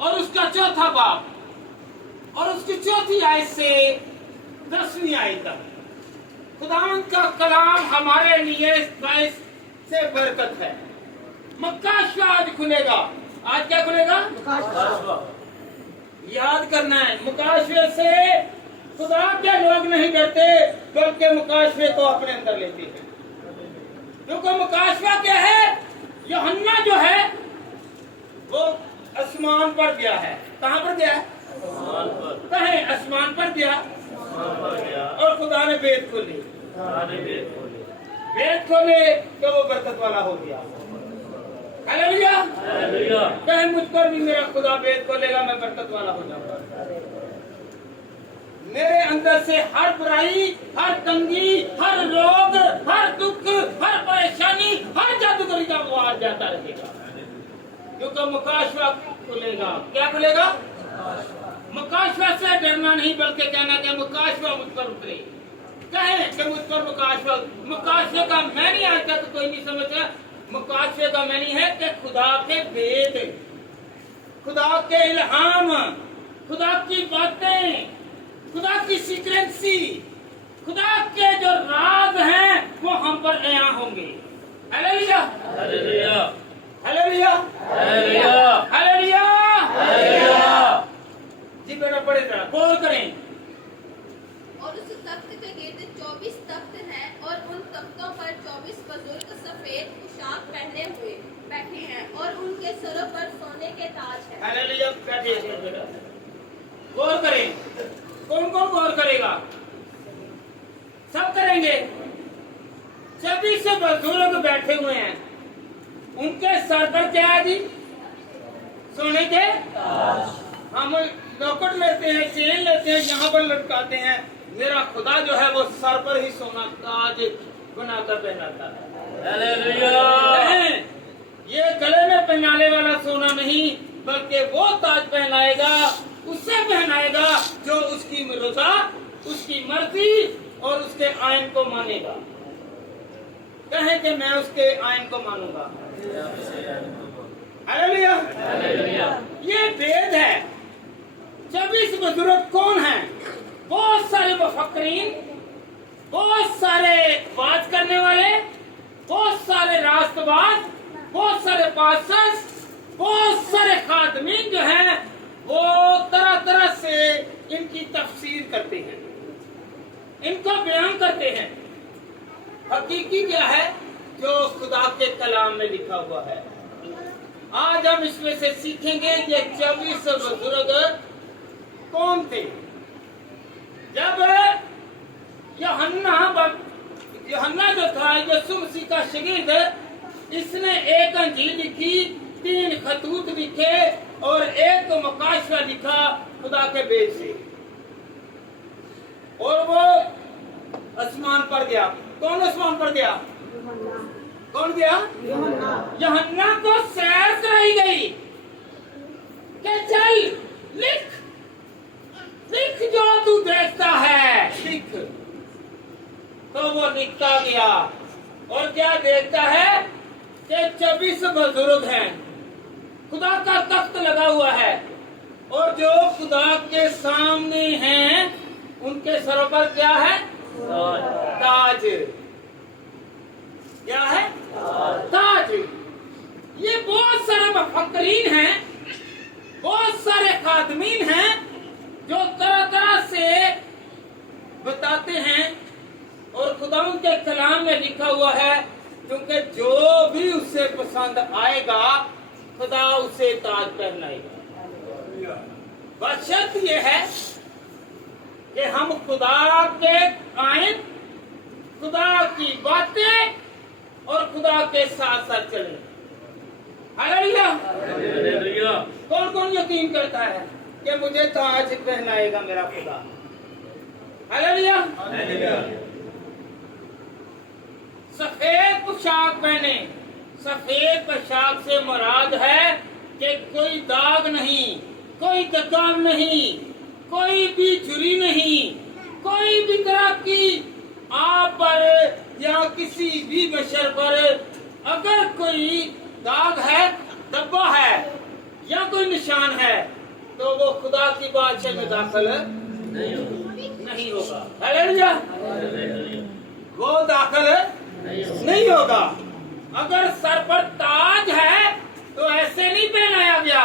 और उसका चौथा बाप और उसकी चौथी आयत से 10वीं आयत तक खुदावंद का कलाम हमारे लिए बाइस से बरकत है। मक्काशवा आज खुलेगा। आज क्या खुलेगा? याद करना है, मुकाशवे से खुदा के लोग नहीं डरते बल्कि मुकाशवे को अपने अंदर लेते हैं। क्योंकि मुकाशवा क्या है? यूहन्ना जो है वो आसमान पर गया है। कहाँ पर गया है? कहें आसमान पर गया और खुदा ने वेद खोले। वेद खोले तो वो बरकत वाला हो गया। हालेलुया। कहें मुझ पर भी मेरा खुदा वेद खोलेगा, मैं बरकत वाला हो जाऊंगा। मेरे अंदर से हर बुराई, हर तंगी, हर रोग, हर दुख, हर परेशानी, हर जादूगरी का वो आज जाता रहेगा। क्योंकि मुकाशवा खुलेगा। क्या खुलेगा? मुकाशवा से डरना नहीं बल्कि कहना कि मुकाशवा मुझ पर उतरे। कहें कि मुझ पर मुकाशवा। मुकाशवे का मैनी आज तक कोई नहीं समझा। मुकाशवे का मैनी है कि खुदा के वेद, खुदा के इल्हाम, खुदा की बातें, खुदा की सीक्रेंसी, खुदा के जो राज हैं वो हम पर अया होंगे। Hallelujah, hallelujah, hallelujah, hallelujah, hallelujah. जी बेटा पढ़े जरा, बोल करें। और उस तख्त के गिर्द 24 तख्त हैं और उन तख्तों पर 24 बुजुर्ग सफेद पोशाक पहने हुए बैठे हैं और उनके सरों पर सोने के ताज हैं। हालेलुया। बैठिए बेटा, गौर करें। कौन कौन गौर करेगा? सब करेंगे। 24 बुजुर्ग बैठे हुए हैं, उनके सर पर क्या है जी? सोने के। हम लॉकेट लेते हैं, चेन लेते हैं, यहाँ पर लटकाते हैं। मेरा खुदा जो है वो सर पर ही सोना ताज बनाकर पहनाता है। हालेलुया। ये गले में पहनाने वाला सोना नहीं बल्कि वो ताज पहनाएगा, उससे पहनाएगा जो उसकी रज़ा, उसकी मर्जी और उसके आयन को मानेगा। कहें कि मैं उसके आयन को मानूंगा। हालेलुया। ये वेद है। 24 बुजुर्ग कौन हैं? बहुत सारे मुफक्किरीन, बहुत सारे बात करने वाले, बहुत सारे रास्तबाज, बहुत सारे पास्टर्स, बहुत सारे खादमीन जो हैं वो तरह तरह से इनकी तफसीर करते हैं, इनका बयान करते हैं। हकीकी क्या है? जो खुदा के कलाम में लिखा हुआ है। आज हम इसमें से सीखेंगे ये 24 बुजुर्ग कौन थे। जब यूहन्ना जो था, यीशु मसीह का शागिर्द, इसने एक अंजील लिखी, 3 खतूत लिखे और एक मुकाशवा लिखा खुदा के वेद से, और वो आसमान पर गया। कौन आसमान पर गया? कौन गया? यूहन्ना को सैर कराई गई कि चल लिख, लिख जो तू देखता है, लिख। तो वो लिखता गया और क्या देखता है कि 24 बुजुर्ग हैं, खुदा का तख्त लगा हुआ है और जो खुदा के सामने हैं उनके सरों पर क्या है? ताज। क्या है? ताज। ये बहुत सारे मुफक्किरीन हैं, बहुत सारे खादमीन हैं जो तरह तरह से बताते हैं और खुदा के कलाम में लिखा हुआ है, क्योंकि जो भी उससे पसंद आएगा खुदा उसे ताज पहनाएगा। बस शर्त ये है कि हम खुदा के आयन, खुदा की बातें और खुदा के साथ साथ चलें। हालेलुया। कौन कौन यकीन करता है कि मुझे ताज पहनाएगा मेरा खुदा? हालेलुया। सफेद पोशाक पहने। सफेद पोशाक से मुराद है कि कोई दाग नहीं, कोई दकान नहीं, कोई भी झुर्री नहीं, कोई भी तरह की आप पर या किसी भी बशर पर अगर कोई दाग है, धब्बा है या कोई निशान है तो वो खुदा की बादशाह में दाखिल नहीं होगा। हालेलुया। वो दाखिल नहीं होगा। अगर सर पर ताज है तो ऐसे नहीं पहनाया गया,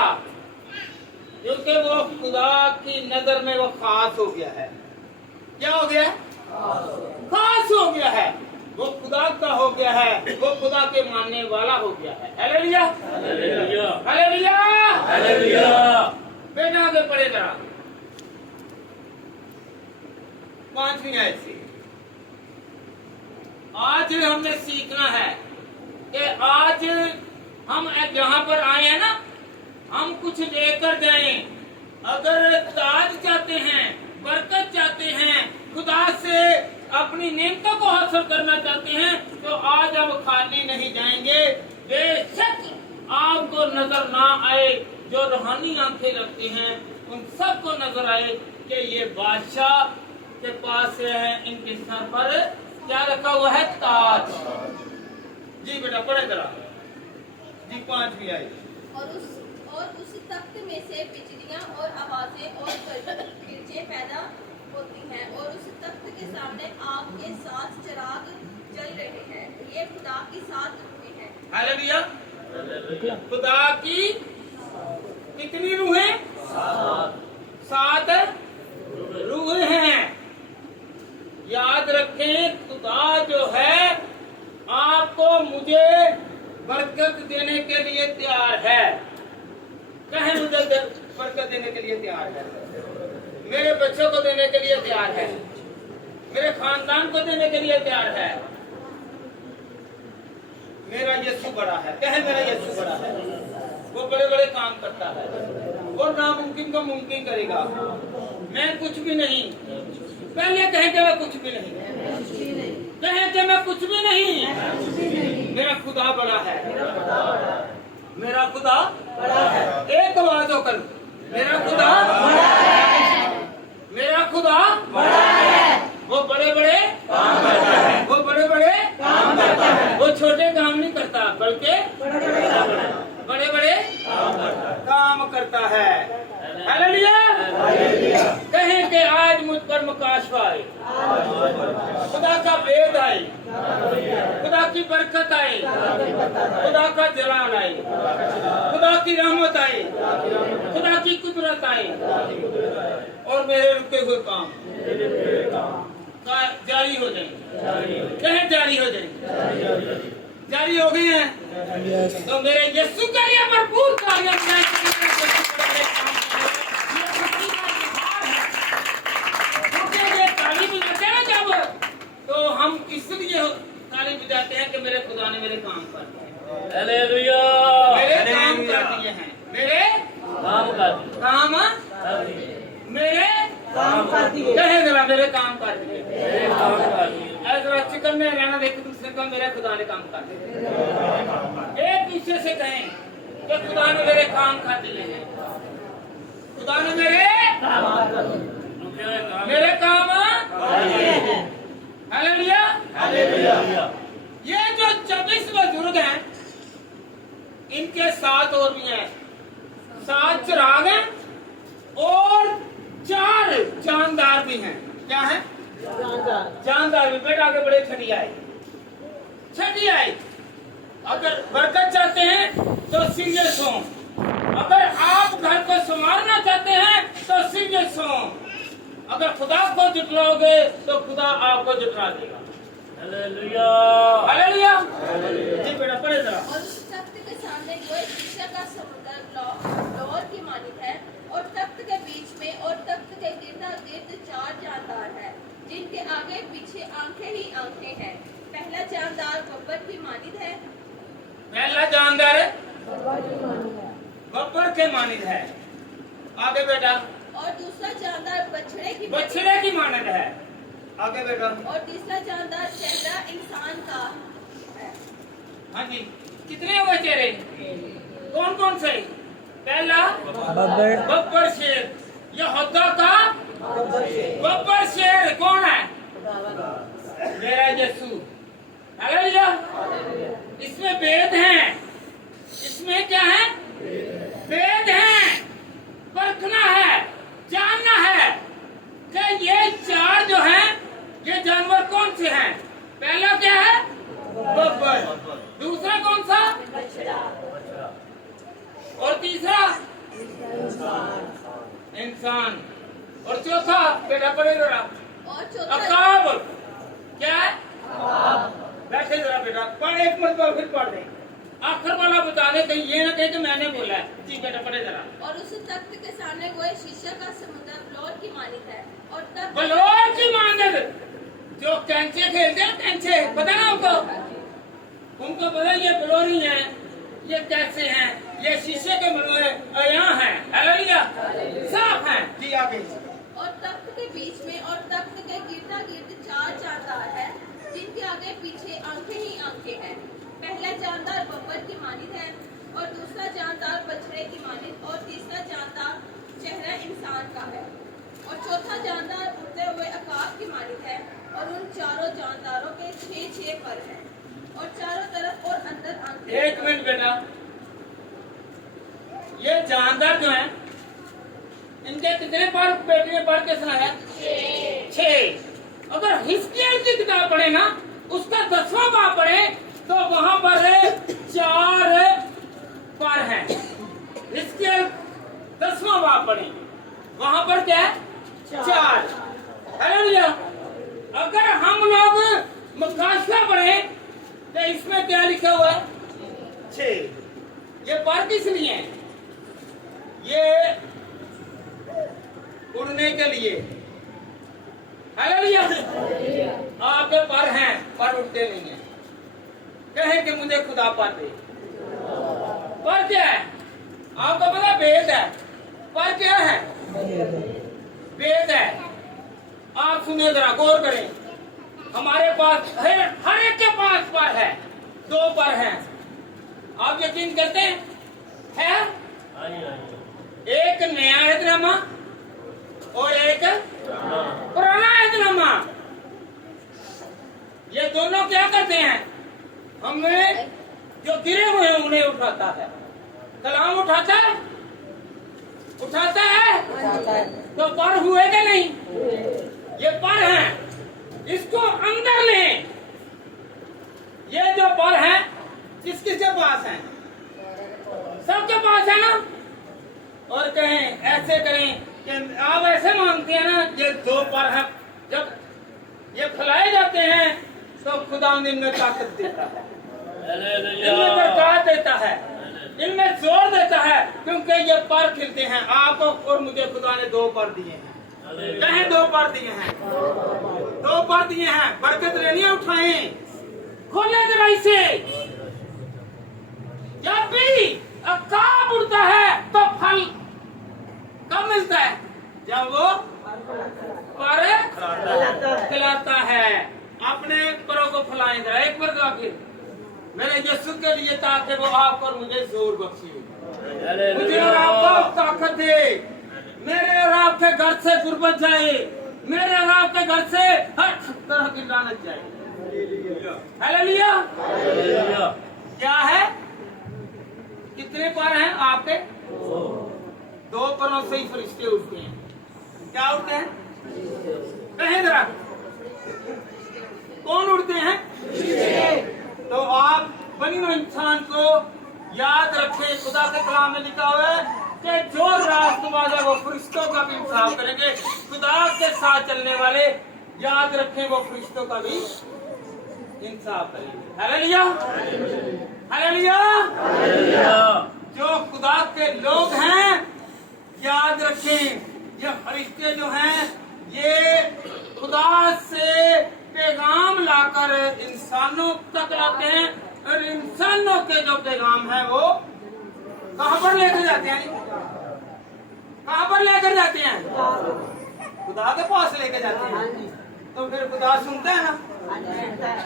क्योंकि वो खुदा की नजर में वो खास हो गया है। क्या हो गया? खास हो गया है। वो खुदा का हो गया है, वो खुदा के मानने वाला हो गया है। Hallelujah, hallelujah, hallelujah, hallelujah. बेटा आगे पढ़े जरा 5वीं आयत से। आज हमने सीखना है कि आज हम जहां पर आए हैं ना, हम कुछ लेकर जाएं। अगर ताज चाहते हैं, बरकत चाहते हैं, खुदा से अपनी नेमतों को हासिल करना चाहते हैं, तो आज हम खाली नहीं जाएंगे। बेशक आपको नजर ना आए, जो रूहानी आंखें रखते हैं उन सबको नजर आए कि ये बादशाह के पास है, इनके सर पर क्या रखा हुआ है? ताज। जी बेटा पढ़े जरा जी 5वीं आयत। और उस तख्त में से बिजलियां और आवाजें और गरजें पैदा होती हैं, और उस तख्त के सामने आग के 7 चिराग जल रहे हैं। ये खुदा की 7 रूहें हैं। हालेलुया। खुदा की कितनी रूहें? 7 रूहें हैं। याद रखें, खुदा जो है आपको मुझे बरकत देने के लिए तैयार है। कहे मुझे बरकत देने के लिए तैयार है, मेरे बच्चों को देने के लिए तैयार है, मेरे खानदान को देने के लिए तैयार है। मेरा यीशु बड़ा है। कहे मेरा यीशु बड़ा है। वो बड़े बड़े काम करता है, वो नामुमकिन को मुमकिन करेगा। मैं कुछ भी नहीं। पहले कहे कि मैं कुछ भी नहीं, कहे कि मैं कुछ भी नहीं। मेरा खुदा बड़ा है, मेरा खुदा बड़ा है। एक आवाज होकर मेरा खुदा बड़ा है, मेरा खुदा बड़ा है। वो बड़े बड़े काम करता है, वो बड़े बड़े काम करता है। वो छोटे काम नहीं करता, बल्कि बड़े बड़े काम करता है। हालेलुया। कहें कि आज मुझ पर मुकाशवा आए, खुदा का भेद आए, खुदा की बरकत आए, खुदा का जलाल आए, खुदा की रहमत आए, खुदा की कुदरत आए, और मेरे रुके हुए काम जारी हो जाए। कहें जारी हो जाए। जारी हो गए हैं तो मेरे यीशु का ये भरपूर कार्य ताली बजाते हैं जब, तो हम इसलिए ताली बजाते हैं कि मेरे खुदा ने मेरे काम कर दिए। हालेलुया। मेरे काम कर दिए हैं, मेरे काम कर दिए, काम मेरे काम कर दिए। कहे जरा मेरे काम कर दिए, मेरे काम कर दिए। ऐसा चिकन में रहना देख दूसरे को मेरे खुदा ने काम कर दिए। एक दूसरे से कहें कि खुदा ने मेरे काम कर दिए हैं, खुदा ने मेरे काम हालेलुया, हालेलुया। ये जो 24 बुजुर्ग हैं, इनके 7 और भी हैं, 7 चिराग हैं और 4 जानदार भी हैं। क्या है? जानदार भी। बेटा आगे बड़े छठी आई। अगर बरकत चाहते हैं तो सीरियस हो। अगर आप घर को संवारना चाहते हैं तो सीरियस हो। अगर खुदा को जुटलाओगे तो खुदा आपको जुटला देगा। Hallelujah, hallelujah. जी बेटा पढ़े जरा। और उस तख्त के सामने जो एक शीशे का समुद्र लोर की मानित है, और तख्त के बीच में और तख्त के गिर्द 4 जानदार हैं, जिनके आगे पीछे आंखें ही आंखें हैं। पहला जानदार गब्बर की मानित है। पहला जानदार गब्बर के मानित है। आगे बेटा। और दूसरा जानदार बछड़े की मानित है। आगे बेटा। और तीसरा जानदार चेहरा इंसान का है। हाँ जी। कितने हुए चेहरे? कौन कौन से? पहला बब्बर शेर, यहूदा का बब्बर शेर कौन है? मेरा यीशु। हालेलुया। इसमें भेद है। इसमें क्या है? भेद है। इंसान। और चौथा बेटा पढ़े जरा। और चौथा अकाब क्या है? बैठे जरा बेटा, पढ़ एक मरतबा फिर पढ़ दे। आखिर वाला बता दे, कहीं ये ना कहे कि मैंने बोला है। जी बेटा पढ़े जरा। और उस तख्त के सामने गोए शीशे का समुद्र बलौर की मानित है और तख्त बलौर की मानद जो कैंचे खेलते हैं, कैंचे पता ना उनको, उनको पता ये बलौरी हैं, ये कैसे हैं, ये शीशे के बलौरे यहाँ हैं, हालेलुया, साफ हैं। जी आगे। और तख्त के बीच में और तख्त के गिरता गिर्द 4 जानदार है, जिनके आगे पीछे आंखें ही आंखें हैं। पहला जानदार बब्बर की मानित है और दूसरा जानदार बछड़े की मानित और तीसरा जानदार चेहरा इंसान का है और चौथा जानदार उड़ते हुए अकाब की मानित है और उन चारों जानदारों के 6 पर हैं और चारों तरफ और अंदर आंखें। एक मिनट बेटा, ये जानदार जो हैं, इनके कितने पर बेटे ने पढ़ के सुनाया? 6। अगर हिस्कियल की किताब पढ़े ना, उसका 10वां बाब पढ़े तो वहां पर 4 पर हैं। हिस्कियल 10वां बाब पढ़े, वहां पर क्या है? 4। हालेलुया। अगर हम लोग मुकाशवा पढ़े तो इसमें क्या लिखा हुआ है? 6। ये पर किस लिए है? ये उड़ने के लिए। हालेलुया। आपके पर हैं, पर उड़ते नहीं है। कहे कि मुझे खुदा पर दे। पर क्या है? आपको पता वेद है। पर क्या है? वेद है। आप सुनिए जरा, गौर करें। हमारे पास हर एक के पास पर है, 2 पर हैं। आप यकीन करते हैं? है? एक नया हिजनामा और एक पुराना हिजनामा। ये दोनों क्या करते हैं? हमें जो गिरे हुए हैं उन्हें उठाता है। कलाम उठाता है, उठाता है। तो पर हुए कि नहीं? ये पर हैं, इसको अंदर लें। ये जो पर हैं, किस किसके पास हैं? सबके पास है ना। और कहें ऐसे करें कि आप ऐसे मांगते हैं ना, ये 2 पर हैं, जब ये फैलाए जाते हैं तो खुदा इनमें ताकत देता है, इनमें बरकत देता है, इनमें जोर देता है, क्योंकि ये पर खिलते हैं। आपको और मुझे खुदा ने 2 पर दिए हैं। कहें 2 पर दिए हैं, 2 पर दिए हैं। बरकत लेनी है, उठाएं, खोले जरा इसे। जब भी अकाब उड़ता है तो फल कब मिलता है? जब वो पर खिलाता है। अपने परों को फैलाएं जरा एक बार फिर, मेरे यीशु के लिए, ताकि वो आपको और मुझे जोर बख्शे, मुझे और आपको ताकत दे। मेरे और आपके घर से गुर्बत जाए, मेरे और आपके घर से हर तरह की लानत जाए। हालेलुया। क्या है? कितने पर हैं आपके? 2 परों से ही फरिश्ते उठते हैं। क्या उठते हैं? कहें जरा, कौन उड़ते हैं? तो आप बनी इंसान को याद रखें। खुदा के कलाम में लिखा हुआ है कि जो रास्तबाज है वो फरिश्तों का भी इंसाफ करेंगे। खुदा के साथ चलने वाले याद रखें, वो फरिश्तों का भी इंसाफ करेंगे। Hallelujah, hallelujah. जो खुदा के लोग हैं, याद रखें, ये फरिश्ते जो हैं, ये खुदा से पैगाम लाकर इंसानों तक लाते हैं और इंसानों के जो पैगाम है वो कहां पर लेकर जाते हैं? कहां पर लेकर जाते हैं? खुदा के पास लेकर जाते हैं। तो फिर खुदा सुनता है ना।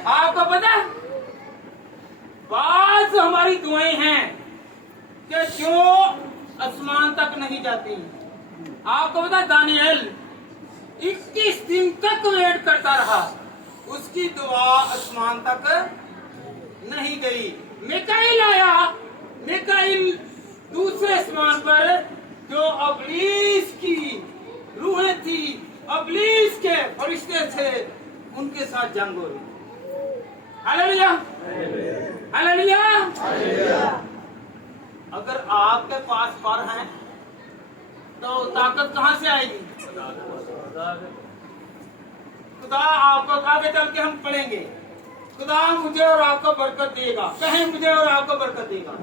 आपको पता है, बात हमारी दुआएं हैं कि जो आसमान तक नहीं जाती। आपको पता, दानियल 21 दिन तक वेट करता रहा, उसकी दुआ आसमान तक नहीं गई। मिकाइल आया, मिकाइल दूसरे आसमान पर जो अबलीस की रूहें थी, अबलीस के फरिश्ते थे, उनके साथ जंग हो रही। Hallelujah, hallelujah. अगर आपके पास पर हैं तो ताकत कहाँ से आएगी? खुदा आपको आगे चल के हम पढ़ेंगे। खुदा मुझे और आपको बरकत देगा। कहें मुझे और आपको बरकत देगा।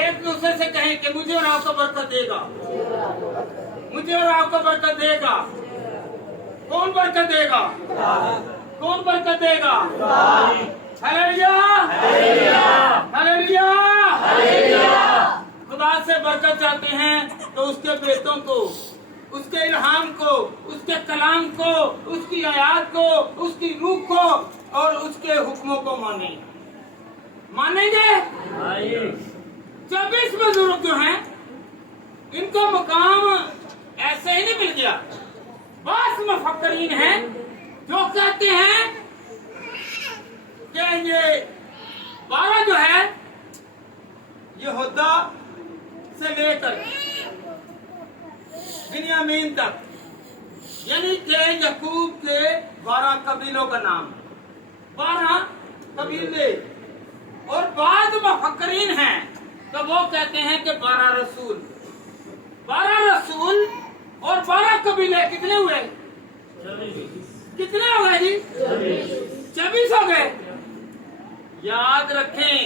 एक दूसरे से कहें कि मुझे और आपको बरकत देगा। मुझे और आपको बरकत देगा। कौन बरकत देगा? कौन बरकत देगा? Hallelujah, hallelujah, hallelujah. खुदा से बरकत चाहते हैं तो उसके बेटों को, उसके इल्हाम को, उसके कलाम को, उसकी आयात को, उसकी रूह को और उसके हुक्मों को माने। मानेंगे? 24 बुजुर्ग जो हैं, इनको मुकाम ऐसे ही नहीं मिल गया। बस मुफक्करीन हैं जो कहते हैं कि ये 12 जो है यहूदा से लेकर बिन्यामीन तक, यानी कि याकूब के 12 कबीलों का नाम, 12 कबीले। और बाद मुफक्करीन हैं तो वो कहते हैं कि 12 रसूल, 12 रसूल और 12 कबीले कितने हुए? कितने हो गए जी? 24 हो गए। याद रखें,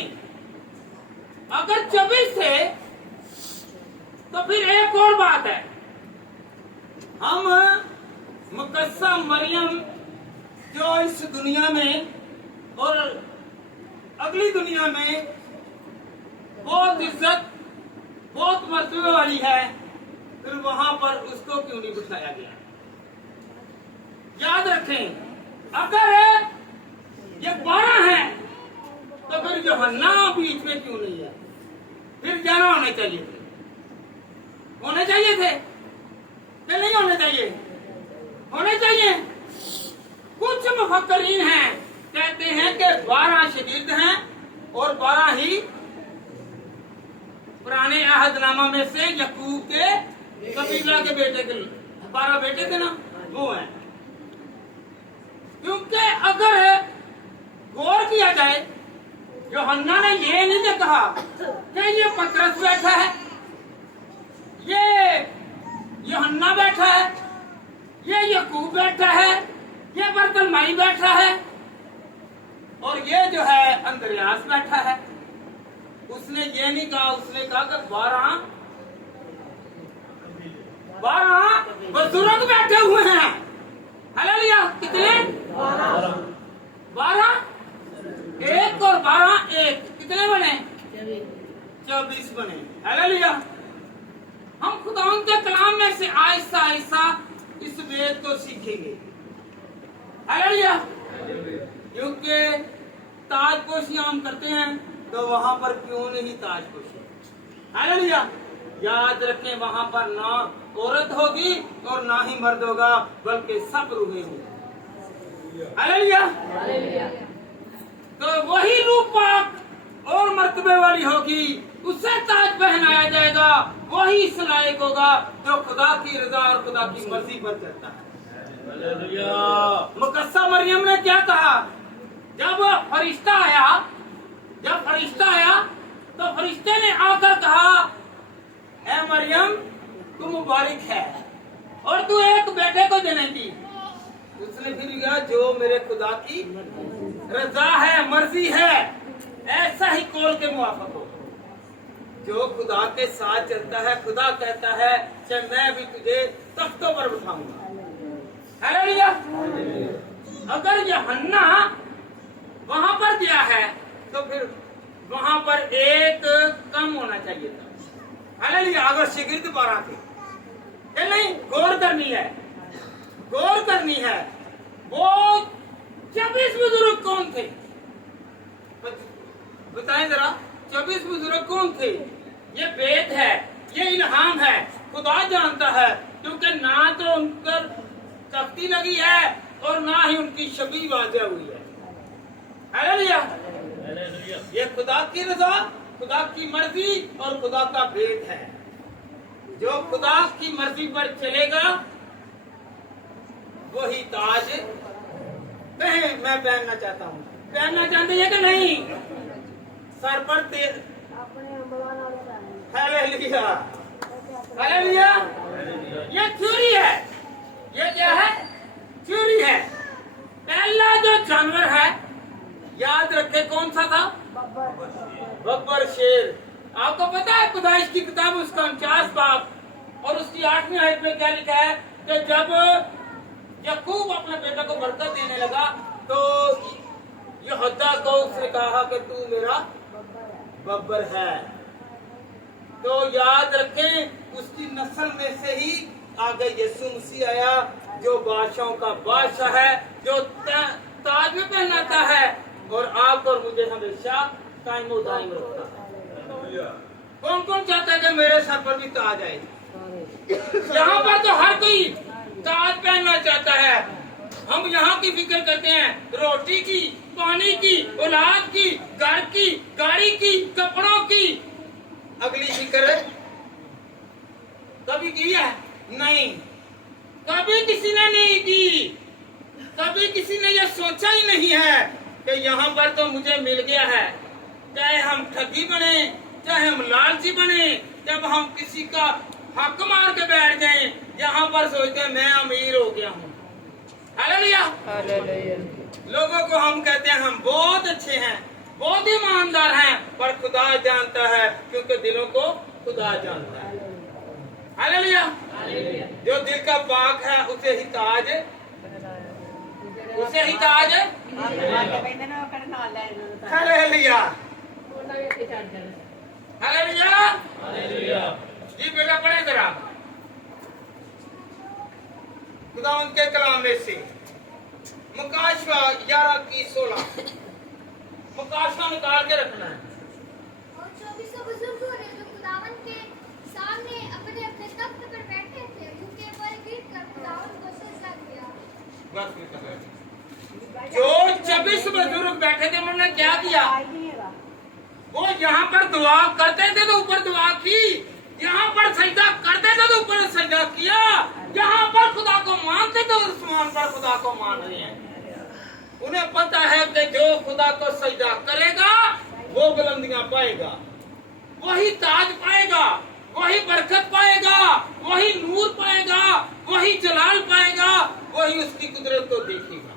अगर 24 थे तो फिर एक और बात है, हम मुकद्दसा मरियम जो इस दुनिया में और अगली दुनिया में बहुत इज्जत, बहुत मर्तबे वाली है, फिर वहां पर उसको क्यों नहीं बिठाया गया? याद रखें, अगर ये 12 हैं तो फिर यूहन्ना बीच में क्यों नहीं है? फिर 11 होने चाहिए थे। होने चाहिए थे कि नहीं होने चाहिए? होने चाहिए। कुछ मुफक्करीन हैं कहते हैं कि 12 शागिर्द हैं और 12 ही पुराने अहदनामा में से याकूब के कबीला के बेटे के 12 बेटे थे ना, वो हैं। क्योंकि अगर गौर किया जाए, यूहन्ना ने ये नहीं कहा कि ये पतरस बैठा है, ये यूहन्ना बैठा है, ये याकूब बैठा है, ये बरतलमाई बैठा है और ये जो है अंद्रयास बैठा है। उसने ये नहीं कहा, उसने कहा कि 12 बुजुर्ग बैठे हुए हैं। हालेलुया। कितने? 12 एक और 12 एक, कितने बने? 24 बने। हालेलुया। हम खुदा के कलाम में से आहिस्ता आहिस्ता इस वेद को सीखेंगे। हालेलुया। क्योंकि ताजपोशी हम करते हैं तो वहां पर क्यों नहीं ताजपोशी? हालेलुया। याद रखें, वहां पर ना औरत होगी और ना ही मर्द होगा, बल्कि सब रूहें होंगी। हालेलुया। तो वही रूह पाक और मर्तबे वाली होगी, उसे ताज पहनाया जाएगा। वही इस लायक होगा जो खुदा की रजा और खुदा की मर्जी पर चलता है। मुकद्दसा मरियम ने क्या कहा? जब फरिश्ता आया तो फरिश्ते ने आकर कहा, ऐ मरियम तू मुबारक है और तू एक बेटे को जनेगी। उसने फिर कहा, जो मेरे खुदा की रजा है, मर्जी है, ऐसा ही कौल के मुवाफिक हो। जो खुदा के साथ चलता है, खुदा कहता है कि मैं भी तुझे तख्तों पर बिठाऊंगा। हालेलुया। अगर यूहन्ना वहां पर गया है तो फिर वहां पर एक कम होना चाहिए था। हालेलुया। अगर शागिर्द 12 थे, नहीं, गौर करनी है, गौर करनी है। वो 24 बुजुर्ग कौन थे? बताएं जरा, 24 बुजुर्ग कौन थे? ये वेद है, ये इल्हाम है, खुदा जानता है। क्योंकि ना तो उन पर तख्ती लगी है और ना ही उनकी शबीह वाज़ेह हुई है। हालेलुया। ये खुदा की रजा, खुदा की मर्जी और खुदा का भेद है। जो खुदा की मर्जी पर चलेगा वही ताज मैं पहनना चाहता हूँ। पहनना चाहते हैं कि नहीं? सर पर तेल। हालेलुया। हालेलुया। ये चोरी है। ये क्या है? चोरी है। पहला जो जानवर है, याद रखे कौन सा था? बब्बर शेर। आपको पता है पैदाइश की किताब उसका 49 बाब और उसकी 8वीं आयत में क्या लिखा है कि जब याकूब अपने बेटे को बरकत देने लगा तो यहूदा को उसने कहा कि तू मेरा बब्बर है। तो याद रखें उसकी नस्ल में से ही आगे यीशु मसीह आया, जो बादशाहों का बादशाह है, जो ताज में पहनाता है और आप और मुझे हमेशा कायम व दायम रखता है। कौन कौन चाहता है कि मेरे सर पर भी ताज आए? यहाँ पर तो हर कोई ताज पहनना चाहता है। हम यहाँ की फिक्र करते हैं रोटी की, पानी की, औलाद की, घर की, गाड़ी की, कपड़ों की। अगली फिक्र कभी की है? नहीं, कभी किसी ने नहीं की। कभी किसी ने यह सोचा ही नहीं है कि यहाँ पर तो मुझे मिल गया है। चाहे हम ठगी बने, चाहे हम लालची बने, जब हम किसी का हक मार के बैठ जाएं, यहाँ पर सोचते हैं मैं अमीर हो गया हूँ। हालेलुया। लोगों को हम कहते हैं हम बहुत अच्छे हैं, बहुत ईमानदार हैं, पर खुदा जानता है, क्योंकि दिलों को खुदा जानता है। हालेलुया। जो दिल का पाक है उसे ही ताज, उसे ही ताज। हालेलुया। हालेलुया। जी बेटा पढ़े जरा खुदा उनके कलाम में से मुकाशवा 11:16 मुकाशवा निकाल के रखना है। और 24 बुजुर्गों ने जो खुदावन के सामने अपने अपने तख्त पर बैठे थे, उनके पर गिरकर खुदावन को सजदा किया। जो 24 बुजुर्ग बैठे थे उन्होंने क्या किया? वो यहाँ पर दुआ करते थे तो ऊपर दुआ की, यहाँ पर सजदा करते थे तो ऊपर सजदा किया, यहाँ पर खुदा को मानते थे और आसमान पर खुदा को मान रहे हैं। उन्हें पता है कि जो खुदा को सजदा करेगा वो बुलंदियां पाएगा, वही ताज पाएगा, वही बरकत पाएगा, वही नूर पाएगा, वही जलाल पाएगा, वही उसकी कुदरत को देखेगा।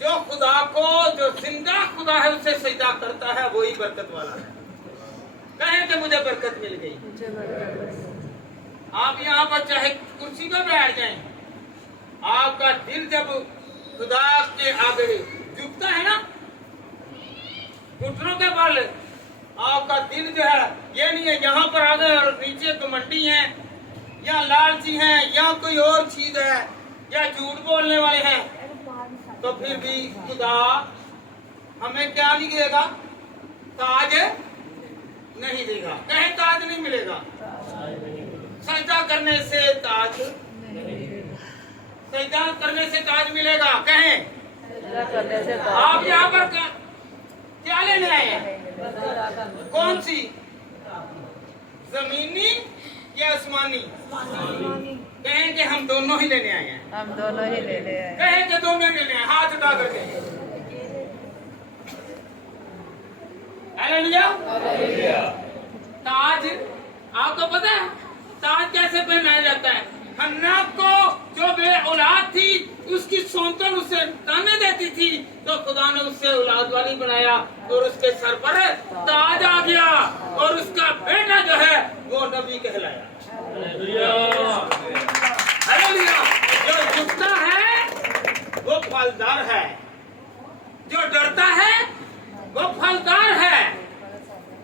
जो खुदा को, जो जिंदा खुदा है उसे सजदा करता है वही बरकत वाला है। कहें कि मुझे बरकत मिल गई। आप यहाँ पर चाहे कुर्सी पर बैठ जाएं, आपका दिल जब खुदा के आगे झुकता है ना, घुटनों के बल, आपका दिल जो है ये नहीं है यहाँ पर आ गए और नीचे कमंडी है या लालची है या कोई और चीज है या झूठ बोलने वाले हैं, तो फिर भी खुदा हमें क्या नहीं देगा? ताज नहीं देगा। कहें ताज नहीं मिलेगा। सजदा करने से ताज, सजदा करने से ताज मिलेगा। कहें आप यहाँ पर क्या लेने आए हैं? कौन सी, जमीनी या आसमानी? कहें कि हम दोनों ही लेने आए हैं। हम दोनों ही ले ले आए। कहें कि दोनों ही लेने आए। हाथ उठा करके हालेलुया। ताज आपको पता है ताज कैसे पहनाया जाता है? हन्ना को जो बे औलाद थी उसकी सौंतन उसे ताने देती थी, तो खुदा ने उससे औलाद वाली बनाया और उसके सर पर ताज आ गया और उसका बेटा जो है वो नबी कहलाया। हालेलुया। जो झुकता है वो फलदार है, जो डरता है वो फलदार है,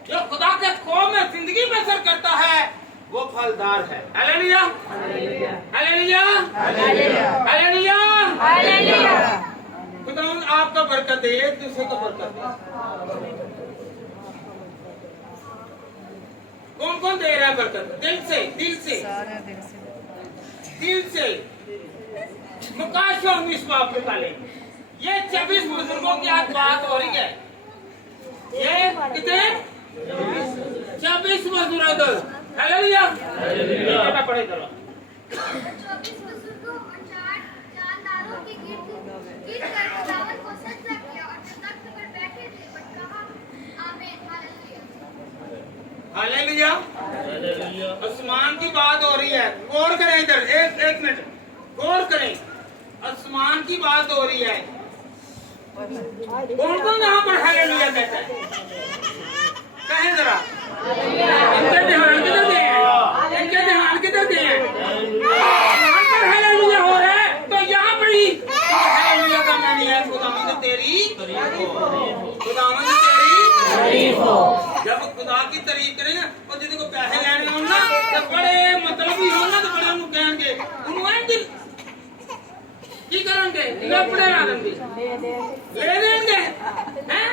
जो खुदा के खौफ में जिंदगी बसर करता है वो फलदार है। हालेलुया। हालेलुया। हालेलुया। हालेलुया। खुदा आपका बरकत दे, एक दूसरे को बरकत दे। कौन कौन दे रहा है बरकत? दिल से, दिल से, सारे दिल से, दिल से। मुकाशवा 19 बाब निकाले। ये 24 बुजुर्गों की आज बात हो रही है। ये कितने? 24 बुजुर्ग। हालेलुया। बेटा पढ़े करो। 24 बुजुर्गों और चार जानदारों के गिरकर खुदावन को सजदा किया और जो तख्त पर बैठे थे और कहा आमीन। हालेलुया। हालेलुया। आसमान की बात हो रही है, गौर करें इधर, एक मिनट गौर करें। आसमान की बात हो रही है। कौन कौन यहाँ पर हालेलुया कहता है? कहें जरा, इनके ध्यान किधर दे हैं? इनके ध्यान किधर दे हैं? आसमान पर हालेलुया हो रहा है तो यहाँ पर ही हालेलुया का मानी है खुदावंद तेरी खुदावंद तेरी। जब खुदा की तारीफ करेंगे और जिनको पैसे लेने हो ना तो बड़े मतलब ही हो ना तो बड़े उन्हें कहेंगे उन्होंने की करेंगे लपड़े ला देंगे ले देंगे हैं।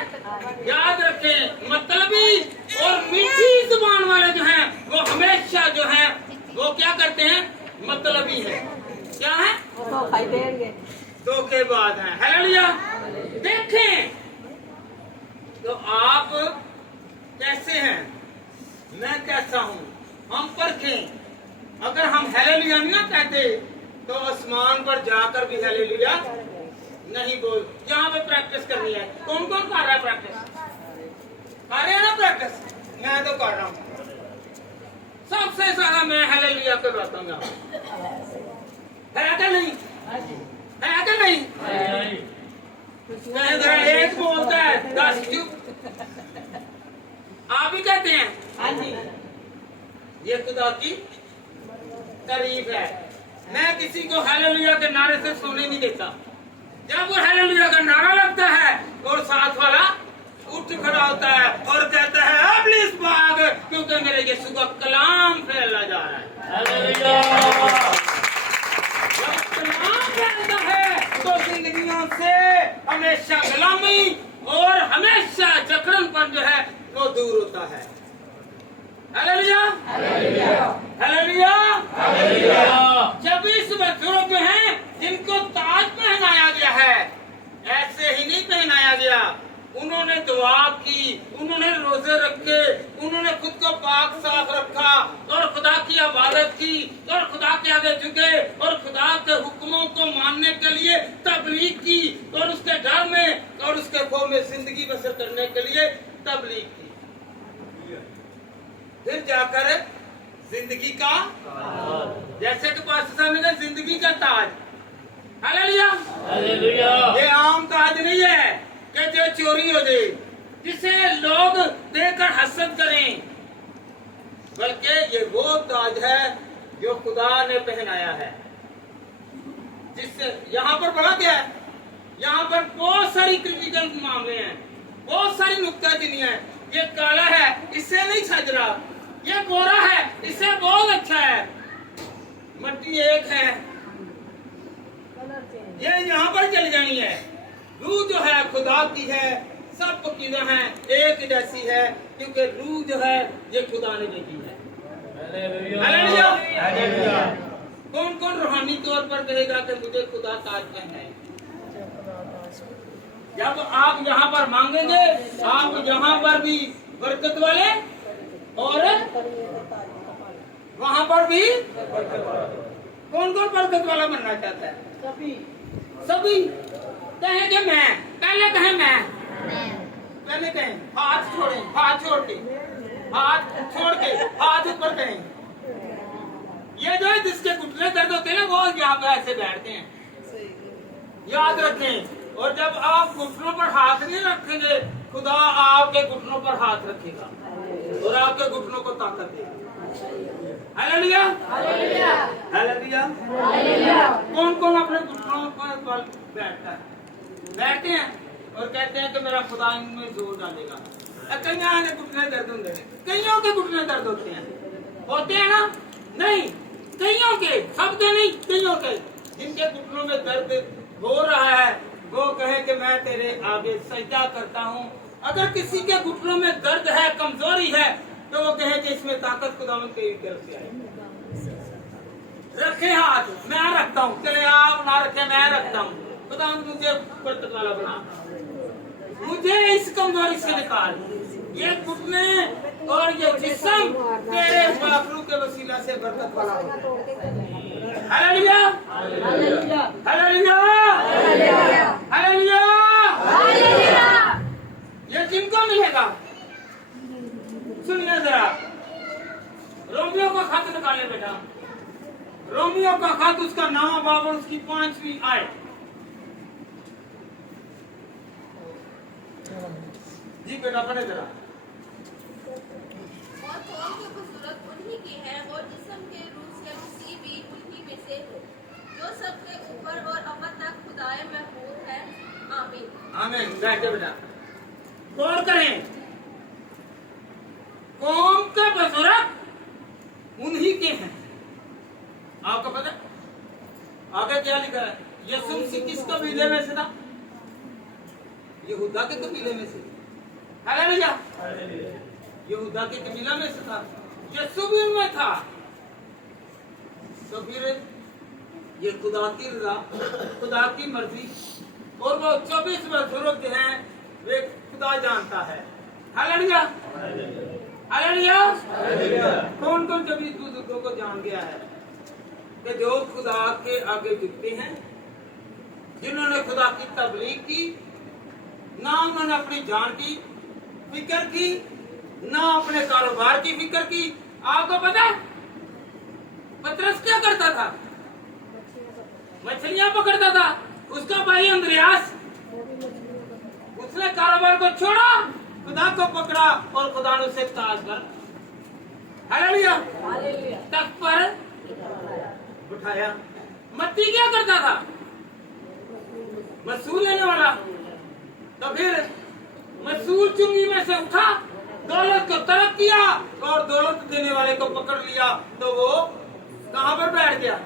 याद रखें मतलबी और मीठी जुबान वाले जो हैं वो हमेशा जो हैं वो क्या करते हैं? मतलबी है। क्या है? धोखेबाज हैं। हालेलुया। देखें तो आप कैसे हैं, मैं कैसा हूं, हम परखें। अगर हम हालेलुया नहीं ना कहते तो आसमान पर जाकर भी हालेलुया नहीं बोल। यहाँ पे प्रैक्टिस करनी है। कौन कौन कर रहा है प्रैक्टिस? कर रहे हैं ना प्रैक्टिस? मैं तो कर रहा हूँ। सबसे ज्यादा मैं हालेलुया करवाता हूँ। है क्या नहीं? है क्या नहीं? एक बोलता है 10 चुप। आप ही कहते हैं ये खुदा की तारीफ है। मैं किसी को हालेलुया के नारे से सोने नहीं देता। जब वो हालेलुया का नारा लगता है और साथ वाला उठ खड़ा होता है और कहता है अब इस बाग क्योंकि मेरे यीशु का कलाम फैला जा रहा है। हालेलुया। जब कलाम फैलता है तो जिंदगियों से हमेशा गुलामी और हमेशा जकड़नपन जो है वो दूर होता है। हालेलुया। हालेलुया। जब इस बुजुर्ग हैं जिनको ताज पहनाया गया है, ऐसे ही नहीं पहनाया गया। उन्होंने दुआ की, उन्होंने रोजे रखे, उन्होंने खुद को पाक साफ रखा और खुदा की इबादत की और खुदा के आगे झुके और खुदा के हुक्मों को मानने के लिए तबलीग की और उसके डर में और उसके खौफ में जिंदगी बसर करने के लिए तबलीग की। फिर जाकर जिंदगी का जैसे कि पास्टर साहब ने कहा जिंदगी का ताज। हालेलुया। हालेलुया। ये आम ताज नहीं है कि जो चोरी हो जाए, जिसे लोग देखकर हसद करें, बल्कि ये वो ताज है जो खुदा ने पहनाया है। जिससे यहाँ पर पढ़ा गया है, यहाँ पर बहुत सारी क्रिटिकल मामले हैं, बहुत सारी नुक्ताचीनी है। ये काला है इससे नहीं सज रहा, ये गोरा है इससे बहुत अच्छा है, मट्टी एक है, ये यहाँ पर चली जानी है। रूह जो है खुदा की है, सब पकीदा है, एक जैसी है, क्योंकि रूह जो है ये खुदा ने भेजी है। हालेलुया। हालेलुया। कौन कौन रूहानी तौर पर कहेगा कि मुझे खुदा ताज पहना है? जब आप यहाँ पर मांगेंगे, आप यहाँ पर भी बरकत वाले और वहाँ पर भी कौन कौन बरकत वाला बनना चाहता है? सभी कहेंगे मैं, पहले कहें मैं, पहले कहें हाथ छोड़ें, हाथ छोड़ के, हाथ छोड़ के हाथ ऊपर करें। ये जो है जिसके घुटने दर्द होते हैं ना वो यहाँ पे ऐसे बैठते हैं, याद रखें। और जब आप घुटनों पर हाथ नहीं रखेंगे, खुदा आपके घुटनों पर हाथ रखेगा और आपके घुटनों को ताकत देगा। हालेलुया। हालेलुया। हालेलुया। हालेलुया। कौन कौन अपने घुटनों पर बैठता है? बैठते हैं और कहते हैं कि मेरा खुदा इनमें जोर डालेगा। कईयों के घुटने दर्द होते हैं, कईयों के घुटने दर्द होते हैं ना? नहीं, कईयों के, सबके नहीं, कईयों के। जिनके घुटनों में दर्द हो रहा है वो कहे कि मैं तेरे आगे सजदा करता हूँ। अगर किसी के घुटनों में दर्द है, कमजोरी है, तो वो कहे कि इसमें ताकत खुदावंद की तरफ से आई। रखे हाथ, मैं रखता हूँ, चले आप ना रखे, मैं रखता हूँ। खुदावंद मुझे बरकत वाला बना, मुझे इस कमजोरी से निकाल। ये घुटने और ये जिस्म तेरे बाखरू के वसीला से बरकत वाला हो। Hallelujah. Hallelujah. Hallelujah. Hallelujah. Hallelujah. ये जिनको मिलेगा, सुनिए जरा, निकाले बेटा। रोमियो का खत, उसका 9वां बाब और उसकी 5वीं आयत। जी बेटा पढ़े जरा। और कौम के बुजुर्ग उन्हीं के हैं और जिस्म के रूह से मसीह भी उन्हीं में से हो, जो सबके ऊपर और अब तक खुदाए महफूज है। आमीन। आमीन। बैठे बेटा। गौर करें, कौम के बुजुर्ग उन्हीं के हैं। आपको पता आगे क्या लिखा है? यीशु मसीह किस कबीले में से था? यहूदा के कबीले में से। हालेलुया। यहूदा के कबीला में से था, यीशु भी उनमें था। तो फिर ये खुदा की रज़ा, खुदा की मर्जी और वो 24 बुजुर्ग जो हैं वे खुदा जानता है। हालेलुया। हालेलुया। कौन कौन 24 बुजुर्गों को जान गया है? कि जो खुदा के आगे झुकते हैं, जिन्होंने खुदा की तबलीग की, ना उन्होंने अपनी जान की फिक्र की, ना अपने कारोबार की फिक्र की। आपको पता है पतरस क्या करता था? मछलियां पकड़ता था। उसका भाई अंद्रयास, उसने कारोबार को छोड़ा, खुदा को पकड़ा और खुदा ने उसे ताज पर, हालेलुया, तख्त पर उठाया। मत्ती क्या करता था? मसूल लेने वाला। तो फिर मसूल चुंगी में से उठा, दौलत को तरक किया और दौलत देने वाले को पकड़ लिया, तो वो कहां पर बैठ गया?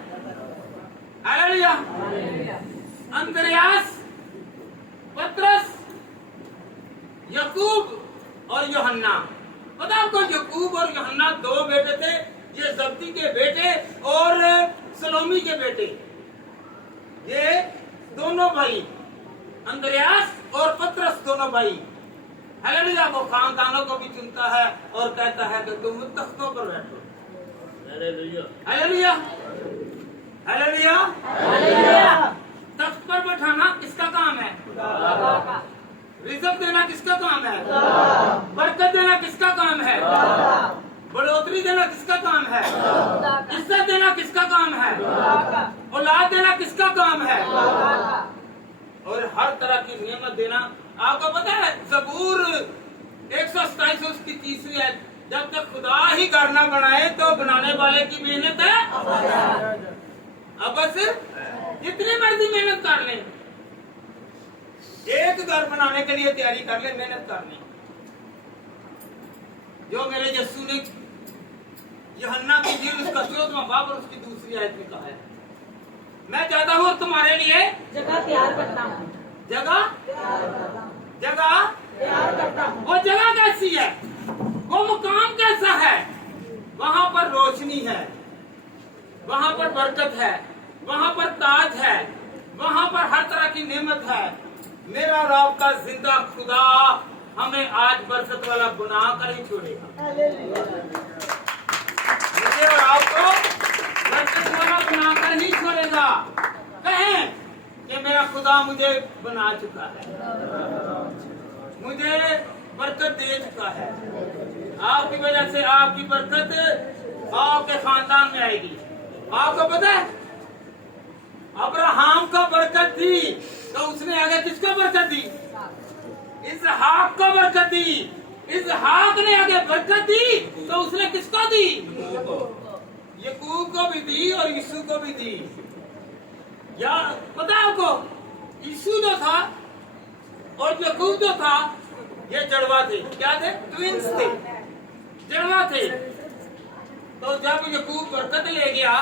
हालेलुया। अंद्रयास, पतरस, याकूब और यूहन्ना। पता आपको याकूब और यूहन्ना 2 बेटे थे। ये जब्दी के बेटे और सलोमी के बेटे, ये दोनों भाई, अंद्रयास और पतरस दोनों भाई। हालेलुया। वो खानदानों को भी चुनता है और कहता है कि तुम तख्तों पर बैठो। हालेलुया। हालेलुया। हालेलुया। तख्त पर बैठाना किसका काम है? रिज़्क देना किसका काम है? बरकत देना किसका काम है? बढ़ोतरी देना किसका काम है? इज्जत देना किसका काम है? औलाद देना किसका काम है? और हर तरह की नियमत देना। आपको पता है ज़बूर 127 उसकी 3वीं है, जब तक खुदा ही घर न बनाए तो बनाने वाले की मेहनत है। अब बस जितनी मर्जी मेहनत कर लें, एक घर बनाने के लिए तैयारी कर ले, मेहनत कर ले। जो मेरे यीशु ने यूहन्ना की इंजील उसका 14वां बाब और उसकी 2री आयत में कहा है, मैं जाता हूँ तुम्हारे लिए जगह तैयार करता हूँ। जगह तैयार करता हूँ। वो जगह कैसी है? वो मुकाम कैसा है? वहां पर रोशनी है, वहां पर बरकत है, वहां पर ताज है, वहां पर हर तरह की नेमत है। मेरा और आपका जिंदा खुदा हमें आज बरकत वाला बना कर ही छोड़ेगा। मुझे और आपको बरकत वाला बना कर ही छोड़ेगा। कहें कि मेरा खुदा मुझे बना चुका है, मुझे बरकत दे चुका है। आपकी वजह से आपकी बरकत आपके खानदान में आएगी। आपको पता है अब्राहम को बरकत दी तो उसने आगे किसको बरकत दी? इसहाक को बरकत दी। इसहाक ने आगे बरकत दी तो उसने किसको दी? याकूब को भी दी और यीशु को भी दी। या पता है आपको यीशु जो था और याकूब जो था ये जड़वा थे। क्या थे? ट्विंस थे, जड़वा थे। तो जब याकूब बरकत ले गया